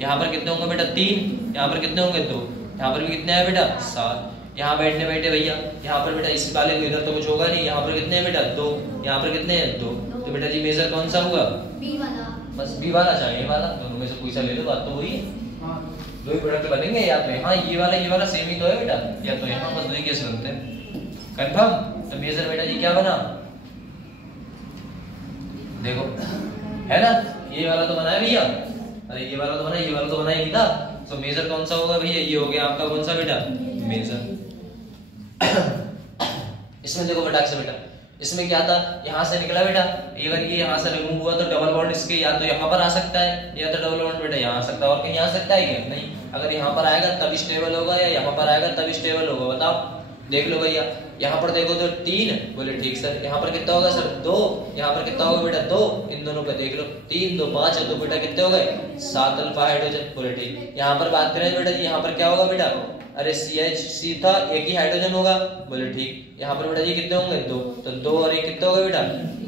यहाँ पर कितने होंगे बेटा? 3। यहाँ पर कितने होंगे? 2। यहाँ पर भी कितने हैं बेटा? 7। यहाँ बैठने बैठे भैया यहाँ पर बेटा इस वाले को इधर तो कुछ होगा नहीं। यहाँ पर कितने हैं बेटा? 2। यहाँ पर कितने हैं? 2। तो बेटा जी मेजर कौन सा होगा? बी वाला। बस बी वाला चाहिए वाला, दोनों में से कोई सा ले लो, बात तो वही है। 2 ही प्रोडक्ट बनेंगे, या तो यहाँ ये वाला सेम ही तो है बेटा, या तो यहाँ बस 2 ही केस बनते हैं। कंफर्म। तो मेजर बेटा जी क्या बना? देखो है ना, ये वाला तो बना है भैया। अरे ये वाला तो बना, ये वाला तो बना ही नहीं था। तो मेजर कौन सा होगा भैया? ये हो गया आपका कौन सा बेटा? मेजर। इसमें देखो बेटा से बेटा, इसमें क्या था? यहाँ से निकला बेटा, अगर ये यहाँ से रिमूव हुआ तो डबल बॉन्ड इसके या तो यहाँ पर आ सकता है, या तो डबल बॉन्ड बेटा यहाँ आ सकता है। और कहीं आ सकता है क्या? नहीं। अगर यहाँ पर आएगा तब स्टेबल होगा, या यहाँ पर आएगा तब स्टेबल होगा? बताओ, देख लो भैया। यहाँ पर देखो तो 3, बोले ठीक सर। यहाँ पर कितना होगा सर 2, यहाँ पर कितना होगा बेटा 2, इन दोनों का देख लो 3 2 5 है, तो बेटा कितने हो गए 7 अल्फा हाइड्रोजन, बोले ठीक। यहाँ पर बात करें बेटा जी, यहाँ पर क्या होगा बेटा, अरे CH था, एक ही हाइड्रोजन होगा, बोले ठीक। यहाँ पर बेटा जी कितने होंगे 2, तो 2 और 1 कितने हो गए बेटा,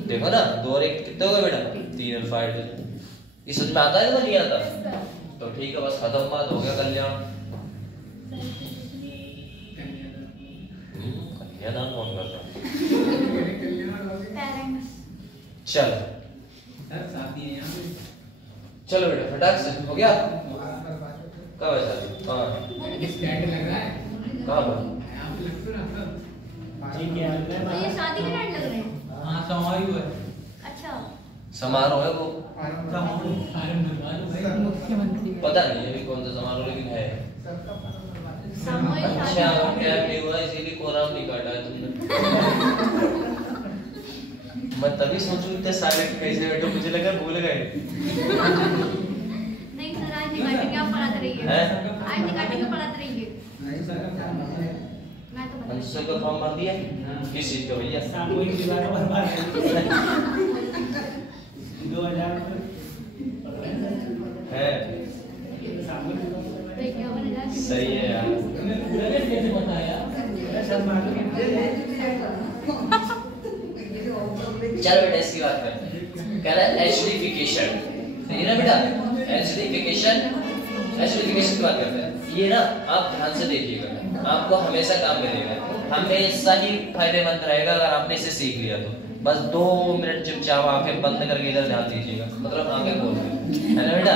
देखो ना 2 और 1 कितने हो गए बेटा 3 अल्फा हाइड्रोजन। ये समझ में आता है ना, नहीं आता? तो ठीक है, बस खत्म, बात हो गया कल्याण। कल्याण कौन कर रहा है? चलो चलो बेटा फटाक से हो गया। कब है शादी? हाँ कहाँ पर? ये शादी के टाइम लग रहे हैं। हाँ समारोह है। अच्छा समारोह है वो, मुख्यमंत्री पता नहीं अभी कौन सा समारोह, लेकिन है। सामूहिक अच्छा शादी। क्या नहीं हुआ, इसीलिए कोराम नहीं काटा है तुमने। मैं तभी सोचूं इतने साइलेंट कैसे बैठो, मुझे लगा भूल गए। नहीं सर, आज नहीं काटेंगे, आप पढ़ाते रहिए। हैं? आज नहीं काटेंगे, पढ़ाते रहिए। मैं तो बता अंशुल का फॉर्म भर दिया? किस चीज का भैया? सामूहिक विवाह बर्बाद है 2000 है देखिए वो नहीं जाती। सही है यार। नगर कैसे बताया चलो बेटा इसकी बात करते हैं। कह रहा है एसिडिफिकेशन, सही है ना बेटा? एसिडिफिकेशन, एसिडिफिकेशन की बात करते हैं। ये ना आप ध्यान से देखिएगा, आपको हमेशा काम करेगा, हमेशा ही फायदेमंद रहेगा अगर आपने इसे सीख लिया तो। बस 2 मिनट चुपचाप आंखें बंद करके इधर ध्यान दीजिएगा, मतलब आंखें खोल के, है ना बेटा?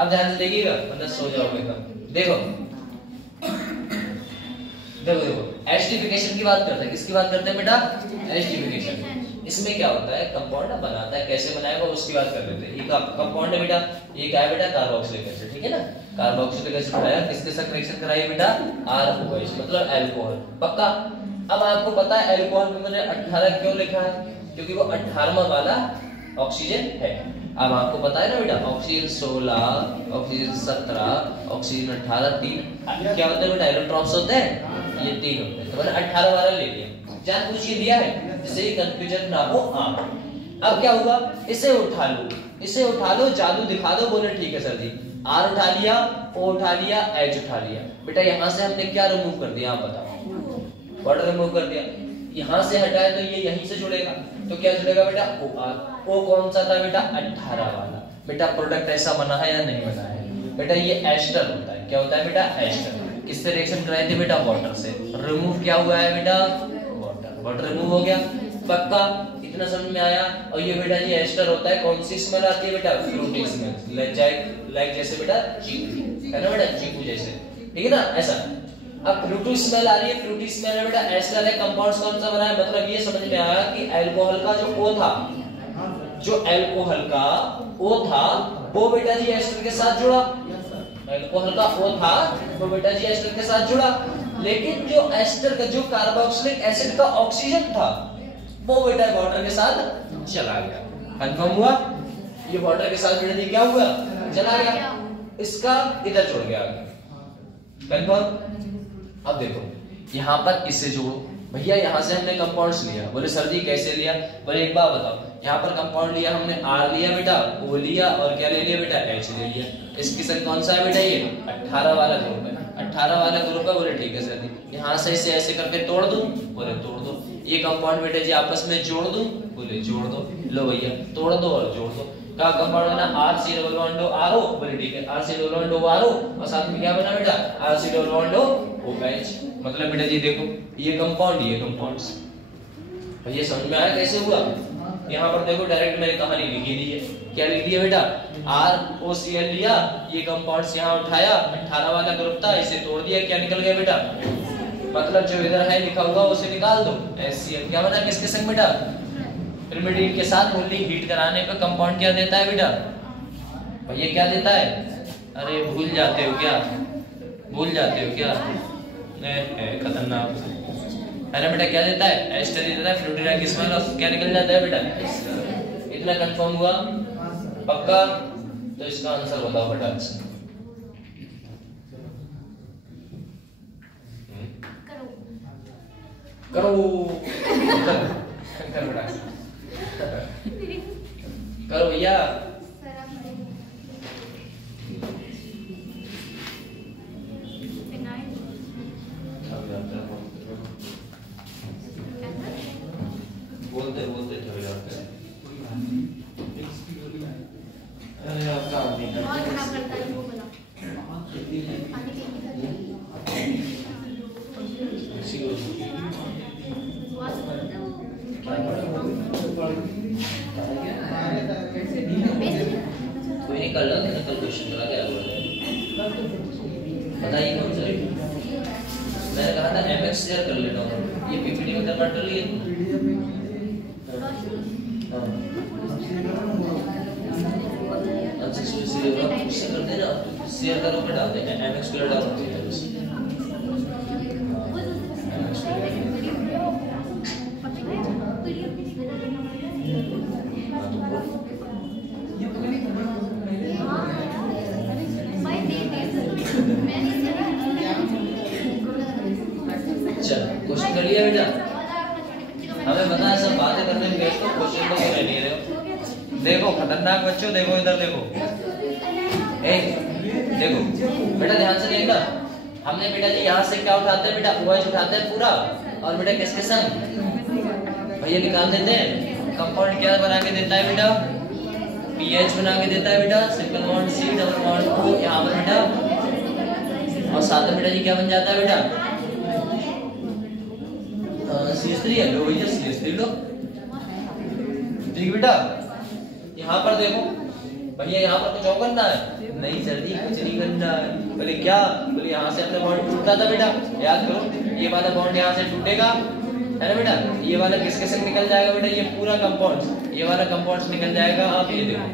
आप ध्यान से देखिएगा, मतलब सो जाओगे कब। देखो देखो देखो, एसिडिफिकेशन की बात करते हैं। किसकी बात करते हैं बेटा? एसिडिफिकेशन। इसमें क्या होता है, कंपाउंड बनाता है, कैसे बनाएगा उसकी बात कर लेते हैं। ये कंपाउंड है बेटा, ये क्या है बेटा? कार्बोक्सिलिक एसिड, ठीक है ना? कार्बोक्सिलिक एसिड बनाया, किसके साथ रिएक्शन कराइए बेटा? R-OH, मतलब अल्कोहल, पक्का? अब आपको पता है अल्कोहल में मैंने 18 क्यों लिखा है, क्योंकि वो 18वां वाला ऑक्सीजन है। अब आपको पता है ना बेटा, ऑक्सीजन 16, ऑक्सीजन 17, ऑक्सीजन 18, 3 क्या होते हैं बेटा? इलेक्ट्रॉन्स होते हैं, ये 3 होते हैं, तो मैंने 18 वाला ले लिया, जानबूझ के दिया है जिससे कंफ्यूजन ना हो। अब क्या हुआ, इसे उठा लो, इसे उठा लो, जादू दिखा दो, बोले ठीक है सर जी। R उठा लिया, O उठा लिया, H उठा लिया, बेटा यहाँ से हमने क्या रिमूव कर दिया, आप बताओ? वाटर रिमूव कर दिया। यहाँ से हटाए तो ये यहीं से जुड़ेगा, तो क्या जुड़ेगा बेटा? OR। O कौन सा था बेटा? 18 वाला। बेटा प्रोडक्ट ऐसा बना है या नहीं बना है बेटा? ये एस्टर होता है, क्या होता है बेटा? एस्टर। किससे रिएक्शन कराए थे बेटा? वाटर से। रिमूव क्या हुआ है बेटा? वाटर, वाटर रिमूव हो गया, पक्का? इतना समझ में आया? और ये बेटा जी एस्टर होता है, कौन सी स्मेल आती है बेटा? फ्रूटी स्मेल, लाइक जैसे बेटा चीकू, है ना बेटा? चीकू जैसे, ठीक है ना? ऐसा। अब फ्रूटी स्मेल आ रही है, फ्रूटी स्मेल है बेटा, एस्टर है, कंपाउंड कौन सा बना है? मतलब ये समझ में आया कि अल्कोहल का जो O था, जो अल्कोहल का O था, वो बेटा जी एस्टर के साथ जुड़ा। अल्कोहल का O था, वो बेटा जी एस्टर के साथ जुड़ा, लेकिन जो एस्टर का, जो कार्बोक्सिलिक एसिड का ऑक्सीजन था, वो बेटा वाटर के साथ चला गया। कंफर्म हुआ? ये वाटर के साथ बेटा जी क्या हुआ? चला गया, इसका इधर जुड़ गया। कंफर्म? अब देखो यहाँ पर इससे जोड़ो भैया, यहाँ से हमने कंपाउंड्स लिया, बोले सर जी कैसे लिया? बोले एक बार बताओ, यहाँ पर कंपाउंड लिया हमने, R लिया बेटा, O लिया, और क्या ले लिया बेटा? H ले लिया। इसके साथ कौन सा है बेटा? ये 18 वाला ग्रुप है, 18 वाला ग्रुप है, बोले ठीक है सर जी। यहाँ से इसे ऐसे करके तोड़ दूं, बोले तोड़ दो। ये कंपाउंड बेटा जी आपस में जोड़ दूं, बोले जोड़ दो। लो भैया तोड़ दो और जोड़ दो। क्या कंपाउंड बना? RC++RO, बोले ठीक है, RC++RO, और साथ में क्या बना बेटा? RC++OH। मतलब बेटा जी देखो, ये कंपाउंड, ये कंपाउंड्स, ये समझ में आया कैसे हुआ? यहाँ पर देखो डायरेक्ट मैंने कहानी लिखी दी है। क्या लिख दिया बेटा? ROCl लिया, ये कंपाउंड्स यहाँ उठाया, 18 वाला ग्रुप था, इसे तोड़ दिया, क्या निकल गया बेटा? मतलब जो इधर है लिखा हुआ उसे निकाल दो, HCl। क्या बना किसके संग बेटा? पिरिमिडीन के साथ ओनली हीट कराने पे कंपाउंड क्या देता है बेटा? भैया क्या देता है? अरे भूल जाते हो क्या? भूल जाते हो क्या? खतरनाक है ना बेटा? क्या देता है? एस्टर देता है, फ्लूटिरा की स्मेल, और क्या निकल जाता है बेटा? इतना कंफर्म हुआ, पक्का? तो इसका आंसर बताओ फटाक से। करो कर बेटा करो भैया। सर आप फिनाइल बोलते बोलते थक जाते हैं। अरे आप काम नहीं बहुत करते। खराब करता है वो वाला पानी इसी को कोई नहीं कर लेते कल क्वेश्चन करा क्या बोल रहे बताइए कौन सा। मैंने कहा था एमएक्स शेयर कर लेना हूँ, ये पीपीटी में कन्वर्ट कर लिए। उससे कर देना, शेयर करो पे डाल देना, एमएक्स को डाल देना बस। चलो क्वेश्चन कर लिया बेटा। हमें पता है सब बातें करने में व्यस्त हो, क्वेश्चन तो कर नहीं रहे हो। देखो खतरनाक बच्चों, देखो इधर देखो, देखो बेटा ध्यान से देखना। हमने बेटा जी यहाँ से क्या उठाते हैं बेटा, OH उठाते हैं पूरा, और बेटा किसके संग भैया निकाल देते हैं। कंपाउंड क्या बना के देता है बेटा, पीएच बना के देता है बेटा, single bond C double bond O यहाँ पर बेटा, और साथ में बेटा जी क्या बन जाता है बेटा CH3 है, लो भैया CH3 लो। ठीक बेटा, यहाँ पर देखो भैया, यहाँ पर कुछ और करना है नहीं सर जी, कुछ नहीं करना है। बोले क्या, बोले यहाँ से अपना बॉन्ड टूटता था बेटा, याद करो ये वाला बॉन्ड यहाँ से टूटेगा है ना बेटा, ये वाला किसके संग निकल जाएगा बेटा, ये पूरा कंपाउंड, ये वाला कंपाउंड निकल जाएगा। आप ये देखो,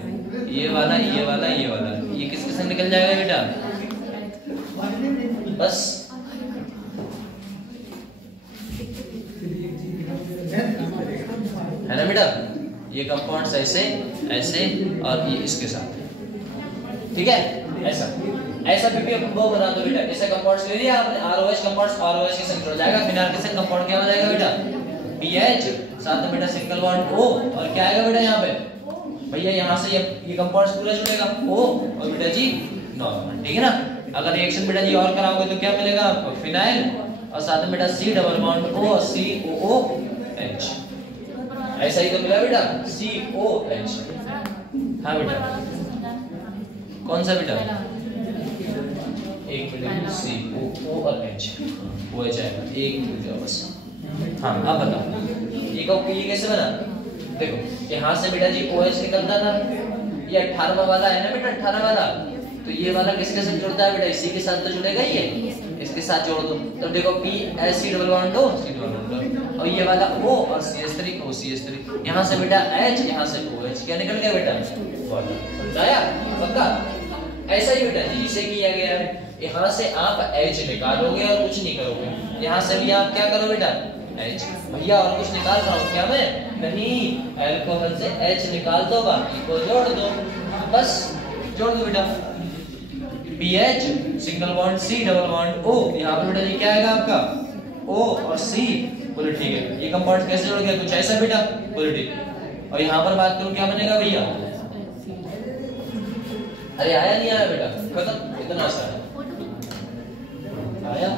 ये वाला ये वाला ये वाला, ये किसके संग निकल जाएगा बेटा, बस है ना बेटा। ये कंपाउंड्स ऐसे ऐसे और ये इसके साथ, ठीक है, ऐसा ऐसा पीपी वो बना दो बेटा। ऐसे कंपाउंड्स ले लिया आपने, ROH कंपाउंड्स ROH के संग जुड़ जाएगा, फिनाइल के संग कंपाउंड क्या हो जाएगा बेटा, BH, साथ में बेटा सिंगल बॉन्ड O, और क्या आएगा बेटा यहाँ पे भैया, यहाँ से ये कंपाउंड्स पूरा जुड़ेगा O और बेटा जी नॉर्मल, ठीक है ना। अगर रिएक्शन बेटा जी और कराओगे तो क्या मिलेगा आपको, फिनाइल, और साथ में बेटा C डबल बॉन्ड O और COOH, ऐसा ही तो मिला बेटा COH। हाँ बेटा, कौन सा बेटा, एक मिनट, CO और H, OH आएगा, एक मिनट बस। हाँ अब बताओ ये कैसे बना, देखो यहाँ से बेटा जी OH निकलता था, ये 18वां वाला है ना बेटा, 18 वाला, तो ये वाला किसके साथ जुड़ता है बेटा, इसी के साथ तो जुड़ेगा, ये इसके साथ जोड़ दो तो देखो C double bond O, C double bond, और ये वाला O और CH3 O CH3, यहाँ से बेटा H, यहाँ से OH, क्या निकल गया बेटा, वाटर। समझाया पक्का, ऐसा ही बेटा जी इसे किया गया है। यहाँ से आप H निकालोगे और कुछ नहीं करोगे, यहाँ से भी आप क्या करो बेटा H, भैया और कुछ निकाल रहा हूँ क्या मैं, नहीं, अल्कोहल से H निकाल दो, बाकी को जोड़ दो, बस जोड़ दो बेटा, BH single bond C double bond O, यहाँ पर बेटा जी क्या आएगा आपका O और C, बोले ठीक है। ये कंपाउंड कैसे जुड़ गया, कुछ ऐसा बेटा, बोले ठीक। और यहाँ पर बात करूँ क्या बनेगा भैया, अरे आया नहीं आया बेटा, खत्म, इतना आसान आया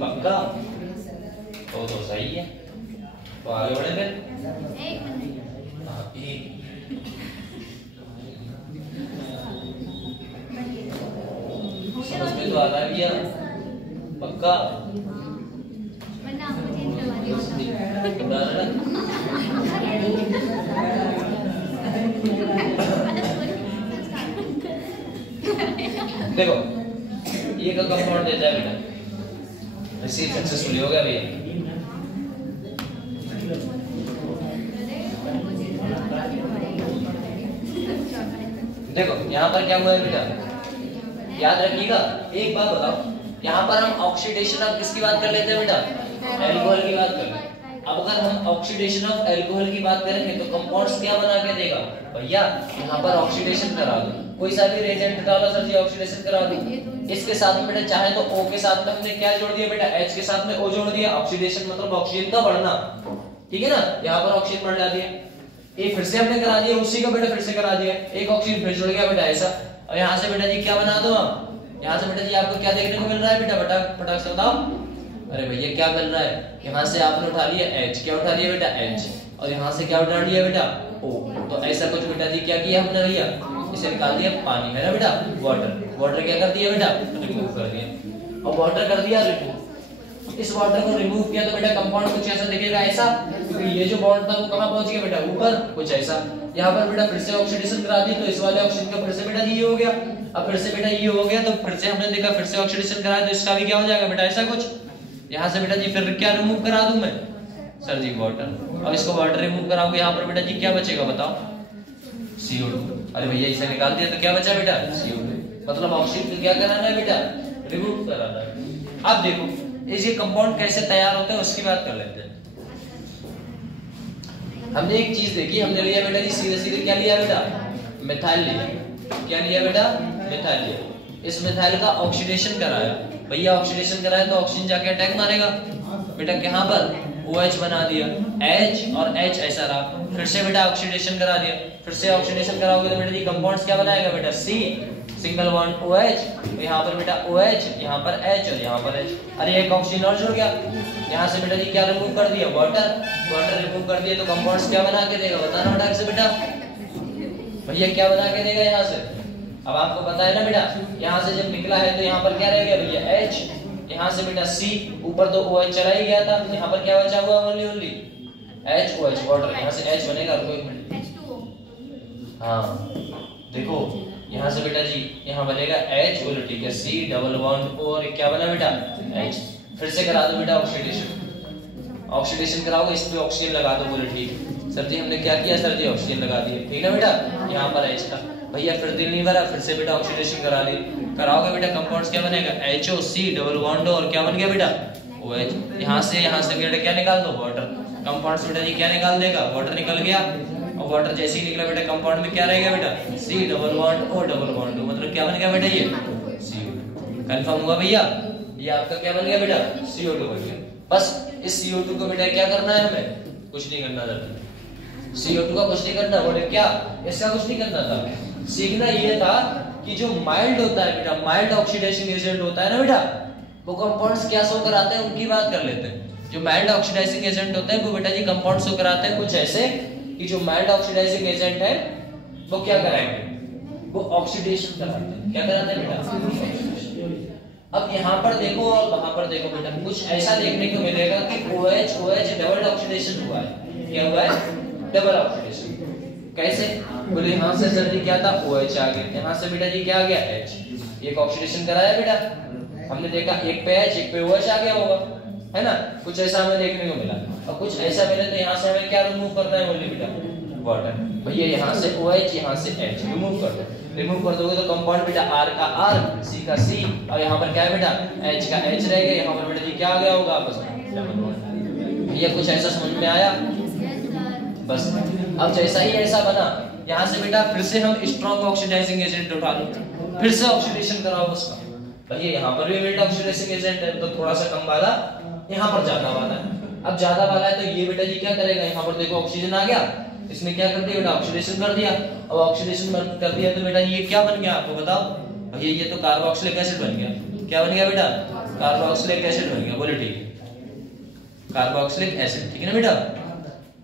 पक्का, तो सही है, तो आगे बढ़े फिर। समझ में तो आ रहा है भैया पक्का, देखो ये का कंपाउंड देता है बेटा, रिसीव सक्सेसफुली हो गया भैया। देखो यहाँ पर क्या हुआ है बेटा, याद रखिएगा, एक बात बताओ, यहाँ पर हम ऑक्सीडेशन ऑफ किसकी बात कर लेते हैं बेटा, एल्कोहल की बात कर लेते हैं। अब अगर हम ऑक्सीडेशन ऑफ एल्कोहल की बात करेंगे तो कंपाउंड्स क्या बना के देगा भैया, यहाँ पर ऑक्सीडेशन करा दो, कोई सा भी रिएजेंट डालो सर जी, ऑक्सीडेशन करा दो। इसके साथ में बेटा चाहे तो O के साथ में हमने क्या जोड़ दिया बेटा, H के साथ में O जोड़ दिया। ऑक्सीडेशन मतलब ऑक्सीजन का बढ़ना, ठीक है ना, यहाँ पर ऑक्सीजन बढ़ जाती है। एक फिर से हमने करा दिया, उसी का बेटा फिर से करा दिया, एक ऑक्सीजन फिर जुड़ गया बेटा ऐसा। और यहाँ से बेटा जी क्या बना दो हम, यहाँ से बेटा जी आपको क्या देखने को मिल रहा है बेटा, फटाक से बताओ। अरे भैया क्या मिल रहा है, यहाँ से आपने उठा लिया H, क्या उठा लिया बेटा H, और यहाँ से क्या उठा लिया बेटा O। तो ऐसा कुछ बेटा जी क्या किया हमने भैया, इसे निकाल दिया पानी, है ना बेटा, वाटर। वाटर क्या कर दिया बेटा, रिमूव कर दिया। और वाटर कर दिया रिमूव, इस वाटर को रिमूव किया तो बेटा कंपाउंड कुछ ऐसा दिखेगा ऐसा, क्योंकि ये जो बॉन्ड था वो कहाँ पहुंच गया बेटा, ऊपर, कुछ ऐसा। यहाँ पर बेटा फिर से ऑक्सीडेशन करा दी, तो इस वाले ऑक्सीजन का फिर से बेटा ये हो गया। अब फिर से बेटा ये हो गया, तो फिर से हमने देखा फिर से ऑक्सीडेशन कराया, तो इसका भी क्या हो जाएगा बेटा ऐसा कुछ। यहाँ से बेटा जी फिर क्या रिमूव करा दूं मैं सर जी, वाटर। अब इसको वाटर रिमूव कराओगे, यहाँ पर बेटा जी क्या बचेगा बताओ, CO2। अरे भैया इसे निकाल दिया तो क्या बचा बेटा, CO2। मतलब ऑक्सीजन को क्या कराना है बेटा, रिमूव कराना है। अब देखो ये कंपाउंड कैसे तैयार होते हैं उसकी बात कर लेते हैं। हमने एक चीज देखी, हमने लिया बेटा जी सीधे सीधे क्या लिया बेटा, मिथाइल लिया। क्या लिया बेटा, मिथाइल लिया। इस मिथाइल का ऑक्सीडेशन कराया, भैया ऑक्सीडेशन कराया तो ऑक्सीजन जाके अटैक मारेगा बेटा, कहां पर, OH बना दिया, H और H ऐसा रहा। फिर से बेटा ऑक्सीडेशन करा दिया, फिर से ऑक्सीडेशन कराओगे तो बेटा जी कंपाउंड्स क्या बनाएगा बेटा, C सिंगल बॉन्ड OH, तो यहाँ पर बेटा OH, यहाँ पर H और यहाँ पर H। अरे एक ऑक्सीजन और जुड़ गया, यहाँ से बेटा जी क्या रिमूव कर दिया, वाटर। वाटर रिमूव कर दिया तो कंपाउंड्स क्या बना के देगा, बताना फटाक से बेटा भैया, क्या बना के देगा यहाँ से। अब आपको पता है ना बेटा, यहाँ से जब निकला है तो यहाँ पर क्या रह गया भैया H, यहाँ से बेटा C, ऊपर तो OH चला ही गया था, यहाँ पर क्या बचा हुआ, ओनली HOH वाटर। यहाँ से H बनेगा, रुको एक मिनट। हाँ देखो यहाँ से बेटा जी यहाँ बनेगा H, बोलो ठीक है, C डबल बॉन्ड O, और क्या बना बेटा H। फिर से करा दो बेटा ऑक्सीडेशन, ऑक्सीडेशन कराओगे इस पे ऑक्सीजन लगा दो, बोले ठीक सर जी। हमने क्या किया सर जी, ऑक्सीजन लगा दिया, ठीक है बेटा। यहाँ पर H था भैया, फिर दिल नहीं भरा, फिर से बेटा ऑक्सीडेशन करा ली, कराओगे बेटा कंपाउंड्स क्या बनेगा, HOC डबल बॉन्ड, और क्या बन गया बेटा OH। यहाँ से बेटा क्या निकाल दो, वाटर। कंपाउंड्स बेटा जी क्या निकाल देगा, वाटर निकल गया, और वाटर जैसे ही निकला बेटा कंपाउंड में क्या रहेगा बेटा, C double bond O double bond, मतलब क्या बन गया बेटा ये CO2। कंफर्म हुआ भैया, ये आपका क्या बन गया बेटा, CO2 बन गया। बस इस CO2 को बेटा क्या करना है, हमें कुछ नहीं करना था, CO2 का कुछ नहीं करना, बोले क्या, इसका कुछ नहीं करना था। सीखना ये था कि जो माइल्ड होता है बेटा, माइल्ड ऑक्सीडेशन एजेंट होता है ना बेटा, वो कंपाउंड्स क्या शो कराते हैं उनकी बात कर लेते हैं। जो माइल्ड ऑक्सीडाइजिंग एजेंट होते हैं वो बेटा जी कंपाउंड शो कराते हैं कुछ ऐसे, कि जो माइल्ड ऑक्सीडाइजिंग एजेंट है वो क्या कराएंगे, वो ऑक्सीडेशन कराते हैं। क्या कराते हैं बेटा, अब यहाँ पर देखो और वहां पर देखो बेटा, कुछ ऐसा देखने को मिलेगा कि OH डबल ऑक्सीडेशन हुआ है। क्या हुआ है, डबल ऑक्सीडेशन। कैसे, बोले यहाँ से सर जी क्या था, OH आ गया, यहाँ से बेटा जी क्या आ गया H। एक ऑक्सीडेशन कराया बेटा, हमने देखा एक पे H एक पे OH आ गया होगा, है ना, कुछ ऐसा हमें देखने को मिला। और कुछ ऐसा मिले तो यहाँ से हमें क्या रिमूव करना है, बोले बेटा वाटर। भैया यहाँ से OH यहाँ से H रिमूव कर दो, रिमूव कर दोगे तो कंपाउंड बेटा R का R, C का C, और यहाँ पर क्या है बेटा H का H रह गया, यहाँ पर बेटा जी क्या आ गया होगा आपस में। भैया कुछ ऐसा समझ में आया, बस। अब जैसा ही ऐसा बना, यहाँ से बेटा फिर से हम स्ट्रॉन्ग ऑक्सीडाइजिंग एजेंट उठा लो, फिर से ऑक्सीडेशन कराओ उसका। भैया यहाँ पर भी बेटा ऑक्सीडाइजिंग एजेंट है तो थोड़ा सा कम वाला, यहाँ पर ज्यादा वाला है। अब ज्यादा वाला है तो ये बेटा जी क्या करेगा, यहाँ पर देखो ऑक्सीजन आ गया, इसने क्या कर दिया बेटा ऑक्सीडेशन कर दिया। अब ऑक्सीडेशन कर दिया तो बेटा ये क्या बन गया आपको बताओ भैया, ये तो कार्बोक्सिलिक एसिड बन गया। क्या बन गया बेटा, कार्बोक्सिलिक एसिड बन गया, बोले ठीक है, कार्बोक्सिलिक एसिड, ठीक है ना बेटा,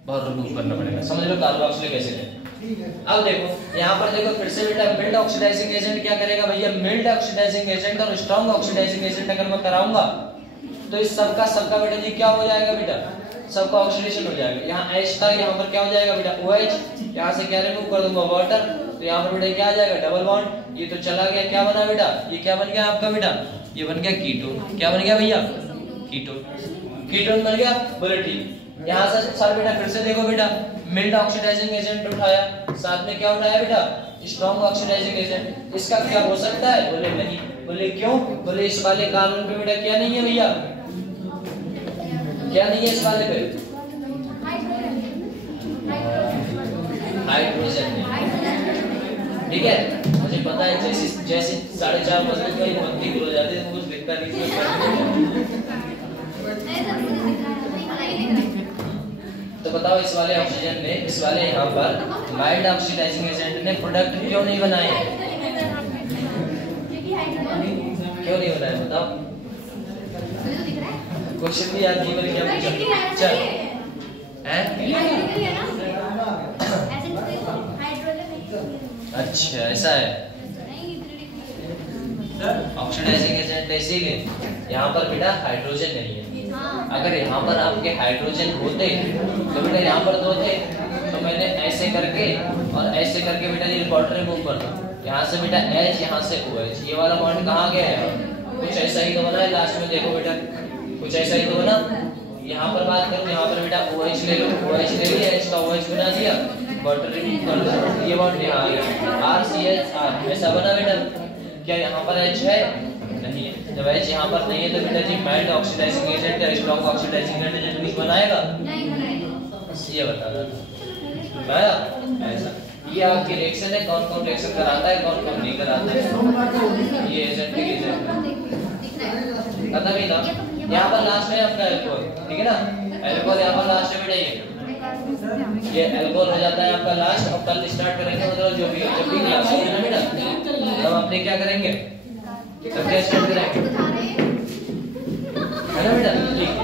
बहुत रिमूव करना पड़ेगा, समझ लो कार्बोक्सिलिक एसिड है। अब देखो यहाँ पर देखो फिर से बेटा मिल्ड ऑक्सीडाइजिंग एजेंट क्या करेगा भैया, मिल्ड ऑक्सीडाइजिंग एजेंट और स्ट्रॉन्ग ऑक्सीडाइजिंग एजेंट अगर मैं कराऊंगा तो इस सबका बेटा जी क्या हो जाएगा बेटा, सबका ऑक्सीडेशन हो जाएगा। यहाँ H था, यहाँ पर क्या हो जाएगा बेटा OH, यहाँ से क्या रिमूव कर दूंगा वाटर, तो यहाँ पर बेटा क्या आ जाएगा डबल बॉन्ड, ये तो चला गया, क्या बना बेटा, ये क्या बन गया आपका बेटा, ये बन गया कीटोन। क्या बन गया भैया, कीटोन, कीटोन बन गया, बोले ठीक। यहाँ से सर बेटा फिर से देखो बेटा, मिल्ड ऑक्सीडाइजिंग एजेंट उठाया, साथ में क्या उठाया बेटा, स्ट्रॉन्ग ऑक्सीडाइजिंग एजेंट। इसका क्या हो सकता है, बोले नहीं, बोले क्यों, बोले इस वाले कार्बन पे बेटा क्या नहीं है भैया, क्या नहीं है इस वाले पे, हाइड्रोजन, ठीक है। मुझे पता है जैसे जैसे 4.5 मजबूत का ही बनती हो जाती है, कुछ दिखता नहीं है। तो बताओ इस वाले ऑक्सीजन ने, इस वाले यहाँ पर माइल्ड ऑक्सीडाइजिंग एजेंट ने प्रोडक्ट क्यों नहीं बनाए? क्यों नहीं बनाए बताओ? क्वेश्चन भी याद नहीं बन क्या पूछा? चल अच्छा ऐसा है, ऑक्सीडाइजिंग एजेंट इसीलिए यहाँ पर बेटा हाइड्रोजन नहीं है। अगर यहाँ पर आपके हाइड्रोजन होते तो बेटा यहाँ पर दो थे, तो मैंने ऐसे करके और ऐसे करके बेटा ये रिपोर्टर रिमूव करता। यहाँ से बेटा H, यहाँ से OH, ये वाला बॉन्ड कहाँ गया है? कुछ ऐसा ही तो बना है, लास्ट में देखो बेटा कुछ ऐसा ही तो बना। यहाँ पर बात करूँ, यहाँ पर बेटा OH ले लो, OH ले लिया, H का OH बना दिया, रिपोर्टर रिमूव कर दो, ये बॉन्ड यहाँ आ गया, RCH, ऐसा बना बेटा। क्या यहाँ पर H है? नहीं है। जब H यहाँ पर नहीं है तो बेटा जी माइल्ड ऑक्सीडाइजिंग एजेंट या स्ट्रॉन्ग ऑक्सीडाइजिंग एजेंट कुछ बनाएगा? ये बताना था ऐसा। ये आपकी रिएक्शन है, कौन कौन रिएक्शन कराता है, कौन कौन नहीं कराता है, ये एजेंट है, खत्म ही ना। यहाँ पर लास्ट में अपना अल्कोहल, ठीक है ना, अल्कोहल यहाँ पर लास्ट में बेटा ये अल्कोहल हो जाता है आपका लास्ट। और कल स्टार्ट करेंगे मतलब जो भी जब भी क्लास होगी ना बेटा, तब अपने क्या करेंगे, तब क्या स्टार्ट करेंगे, है ना बेटा? ठीक है।